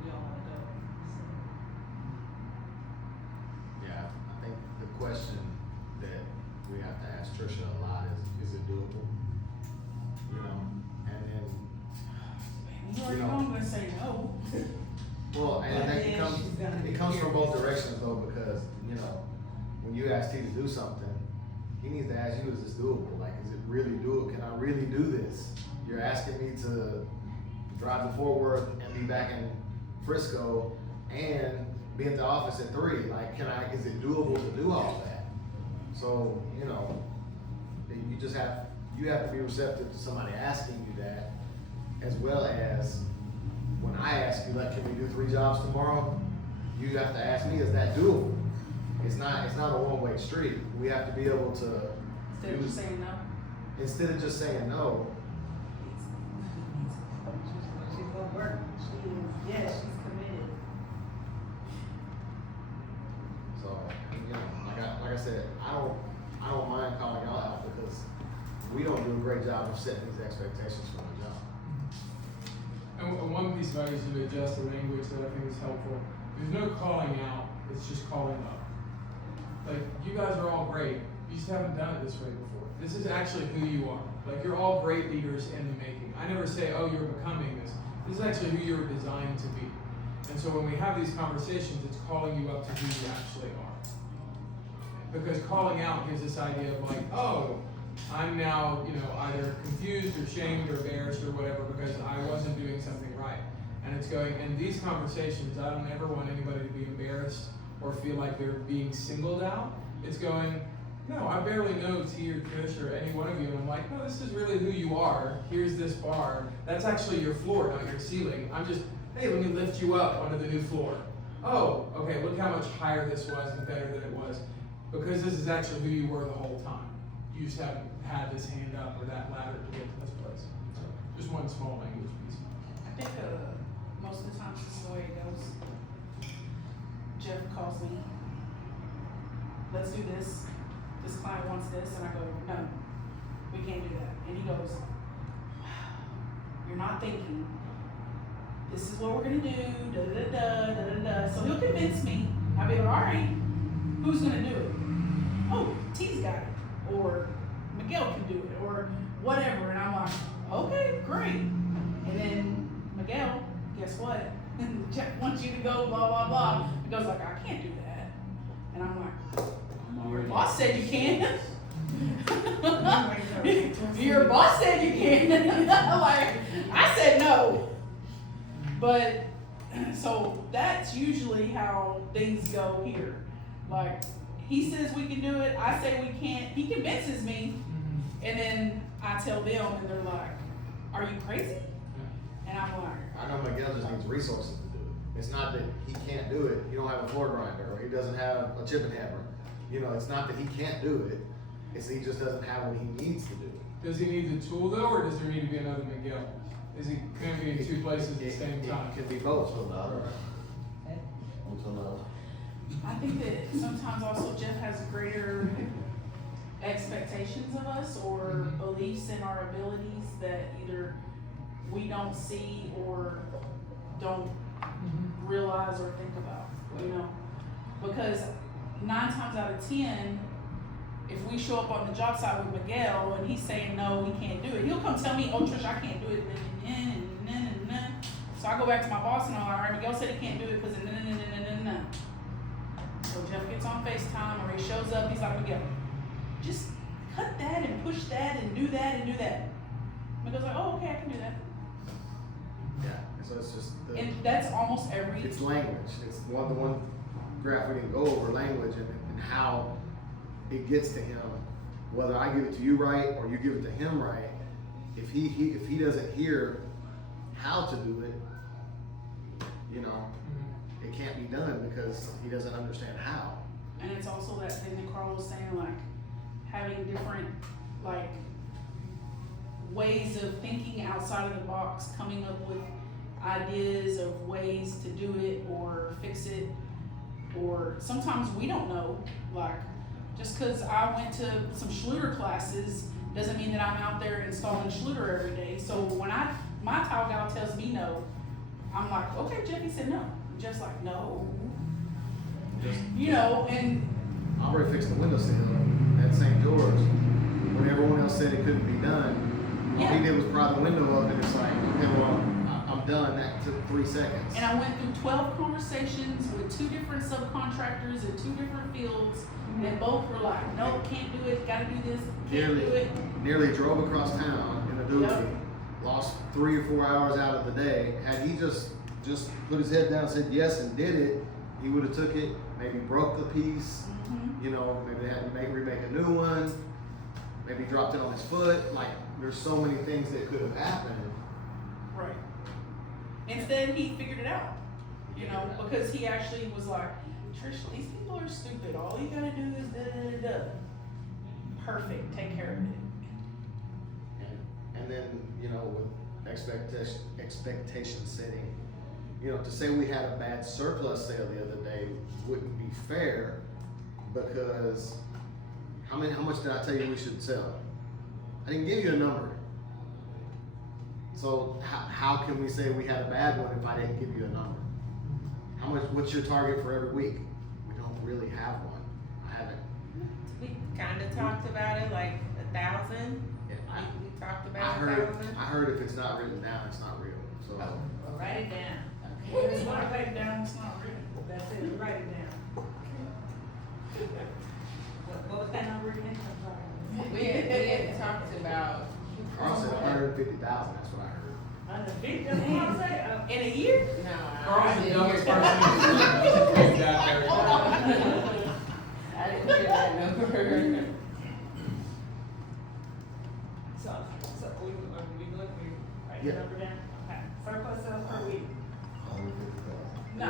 we all wanna go. So, Yeah, I think the question that we have to ask Trisha a lot is it doable? You know, and then, You already You know. know I'm gonna say no. well, and I think it comes from both directions though, because, you know, when you ask T to do something, he needs to ask you, is this doable? Like, is it really doable? Can I really do this? You're asking me to drive to Fort Worth and be back in Frisco and be at the office at 3. Like, is it doable to do all that? So, you know, you have to be receptive to somebody asking you that, as well as when I ask you, like, can we do 3 jobs tomorrow? You have to ask me, is that doable? It's not a one-way street. We have to be able to. Instead of just saying no. Instead of just saying no, she's gonna work. She's committed. so, you know, like I said, I don't mind calling y'all out because we don't do a great job of setting these expectations for the job. always need to adjust the language that I think is helpful. There's no calling out, it's just calling up. Like, you guys are all great, you just haven't done it this way before. This is actually who you are. Like, you're all great leaders in the making. I never say, oh, you're becoming this. This is actually who you're designed to be. And so when we have these conversations, it's calling you up to who you actually are. Because calling out gives this idea of like, oh, I'm now, either confused or shamed or embarrassed or whatever because I wasn't doing something right. And it's going, in these conversations, I don't ever want anybody to be embarrassed or feel like they're being singled out. It's going, no, I barely know T or Trish or any one of you. And I'm like, no, this is really who you are. Here's this bar. That's actually your floor, not your ceiling. I'm just, hey, let me lift you up onto the new floor. Oh, okay, look how much higher this was and better than it was. Because this is actually who you were the whole time. You just haven't had this hand up or that ladder to get to this place. So, just one small language piece. I think most of the time this is the way it goes. Jeff calls me, let's do this. This client wants this, and I go, no, we can't do that. And he goes, you're not thinking. This is what we're gonna do. Da da da da da da. So he'll convince me. I'll be like, all right, who's gonna do it? Oh, T's got it, or Miguel can do it, or whatever. And I'm like, okay, great. And then Miguel, guess what? Jeff wants you to go, blah blah blah. He goes like, I can't do that. And I'm like, your boss said you can. Your boss said you can. Like, I said no. But so that's usually how things go here. Like, he says we can do it, I say we can't, he convinces me, and then I tell them, and they're like, are you crazy? And I'm like, I know Miguel just needs resources to do it. It's not that he can't do it, you don't have a floor grinder, or he doesn't have a chipping hammer. It's not that he can't do it, it's that he just doesn't have what he needs to do. Does he need the tool though, or does there need to be another Miguel? Is he going to be in two places at the same time? It could be both. I think that sometimes also Jeff has greater expectations of us or beliefs in our abilities that either we don't see or don't realize or think about, because 9 times out of 10, if we show up on the job site with Miguel and he's saying no, we can't do it, he'll come tell me, oh Trish, I can't do it, so I go back to my boss and I'm like, all right, Miguel said he can't do it because So Jeff gets on FaceTime or he shows up, he's like, Miguel, just cut that and push that and do that and do that. Miguel's like, oh, okay, I can do that. Yeah, so it's just And that's almost every. It's language. It's the one graph we didn't go over, language and how it gets to him. Whether I give it to you right or you give it to him right, if he doesn't hear how to do it, it can't be done because he doesn't understand how. And it's also that thing that Carl was saying, like having different ways of thinking outside of the box, coming up with ideas of ways to do it or fix it, or sometimes we don't know. Like, just because I went to some Schluter classes doesn't mean that I'm out there installing Schluter every day. So when my tile gal tells me no, I'm like, okay, Jeffy said no. And Jeff's like, no. And I already fixed the windowsill at St. George when everyone else said it couldn't be done. All he did was pry the window up and it's like, okay, well, I'm done. That took 3 seconds. And I went through 12 conversations with 2 different subcontractors in 2 different fields, and both were like, nope, can't do it, gotta do this, can't do it. Nearly drove across town in a dually. Yep. Lost 3 or 4 hours out of the day. Had he just put his head down and said yes and did it, he would have took it, maybe broke the piece, maybe they had to remake a new one, maybe dropped it on his foot. Like, there's so many things that could have happened. Right. Instead, he figured it out, because he actually was like, Trish, these people are stupid. All you gotta do is da-da-da-da. Perfect, take care of it. And then, with expectation setting, to say we had a bad surplus sale the other day wouldn't be fair, because how much did I tell you we should sell? I didn't give you a number. So how can we say we had a bad one if I didn't give you a number? How much, what's your target for every week? We don't really have one. I haven't. We kinda talked about it, like 1,000. Yeah, We talked I about heard, 1,000. I heard if it's not written down, it's not real, so. Well, write it down. If it's not written down, it's not real. That's it, write it down. What was that number again? I'm sorry. We had talked about. Carl said 150,000, that's what I heard. Under 50, that's what I'm saying. In a year? No, Carl's I the didn't dumbest hear person that. who's that very time. I didn't hear that number. So we look, we write the Yeah. number down? Okay, surplus sales per week. 150,000. No.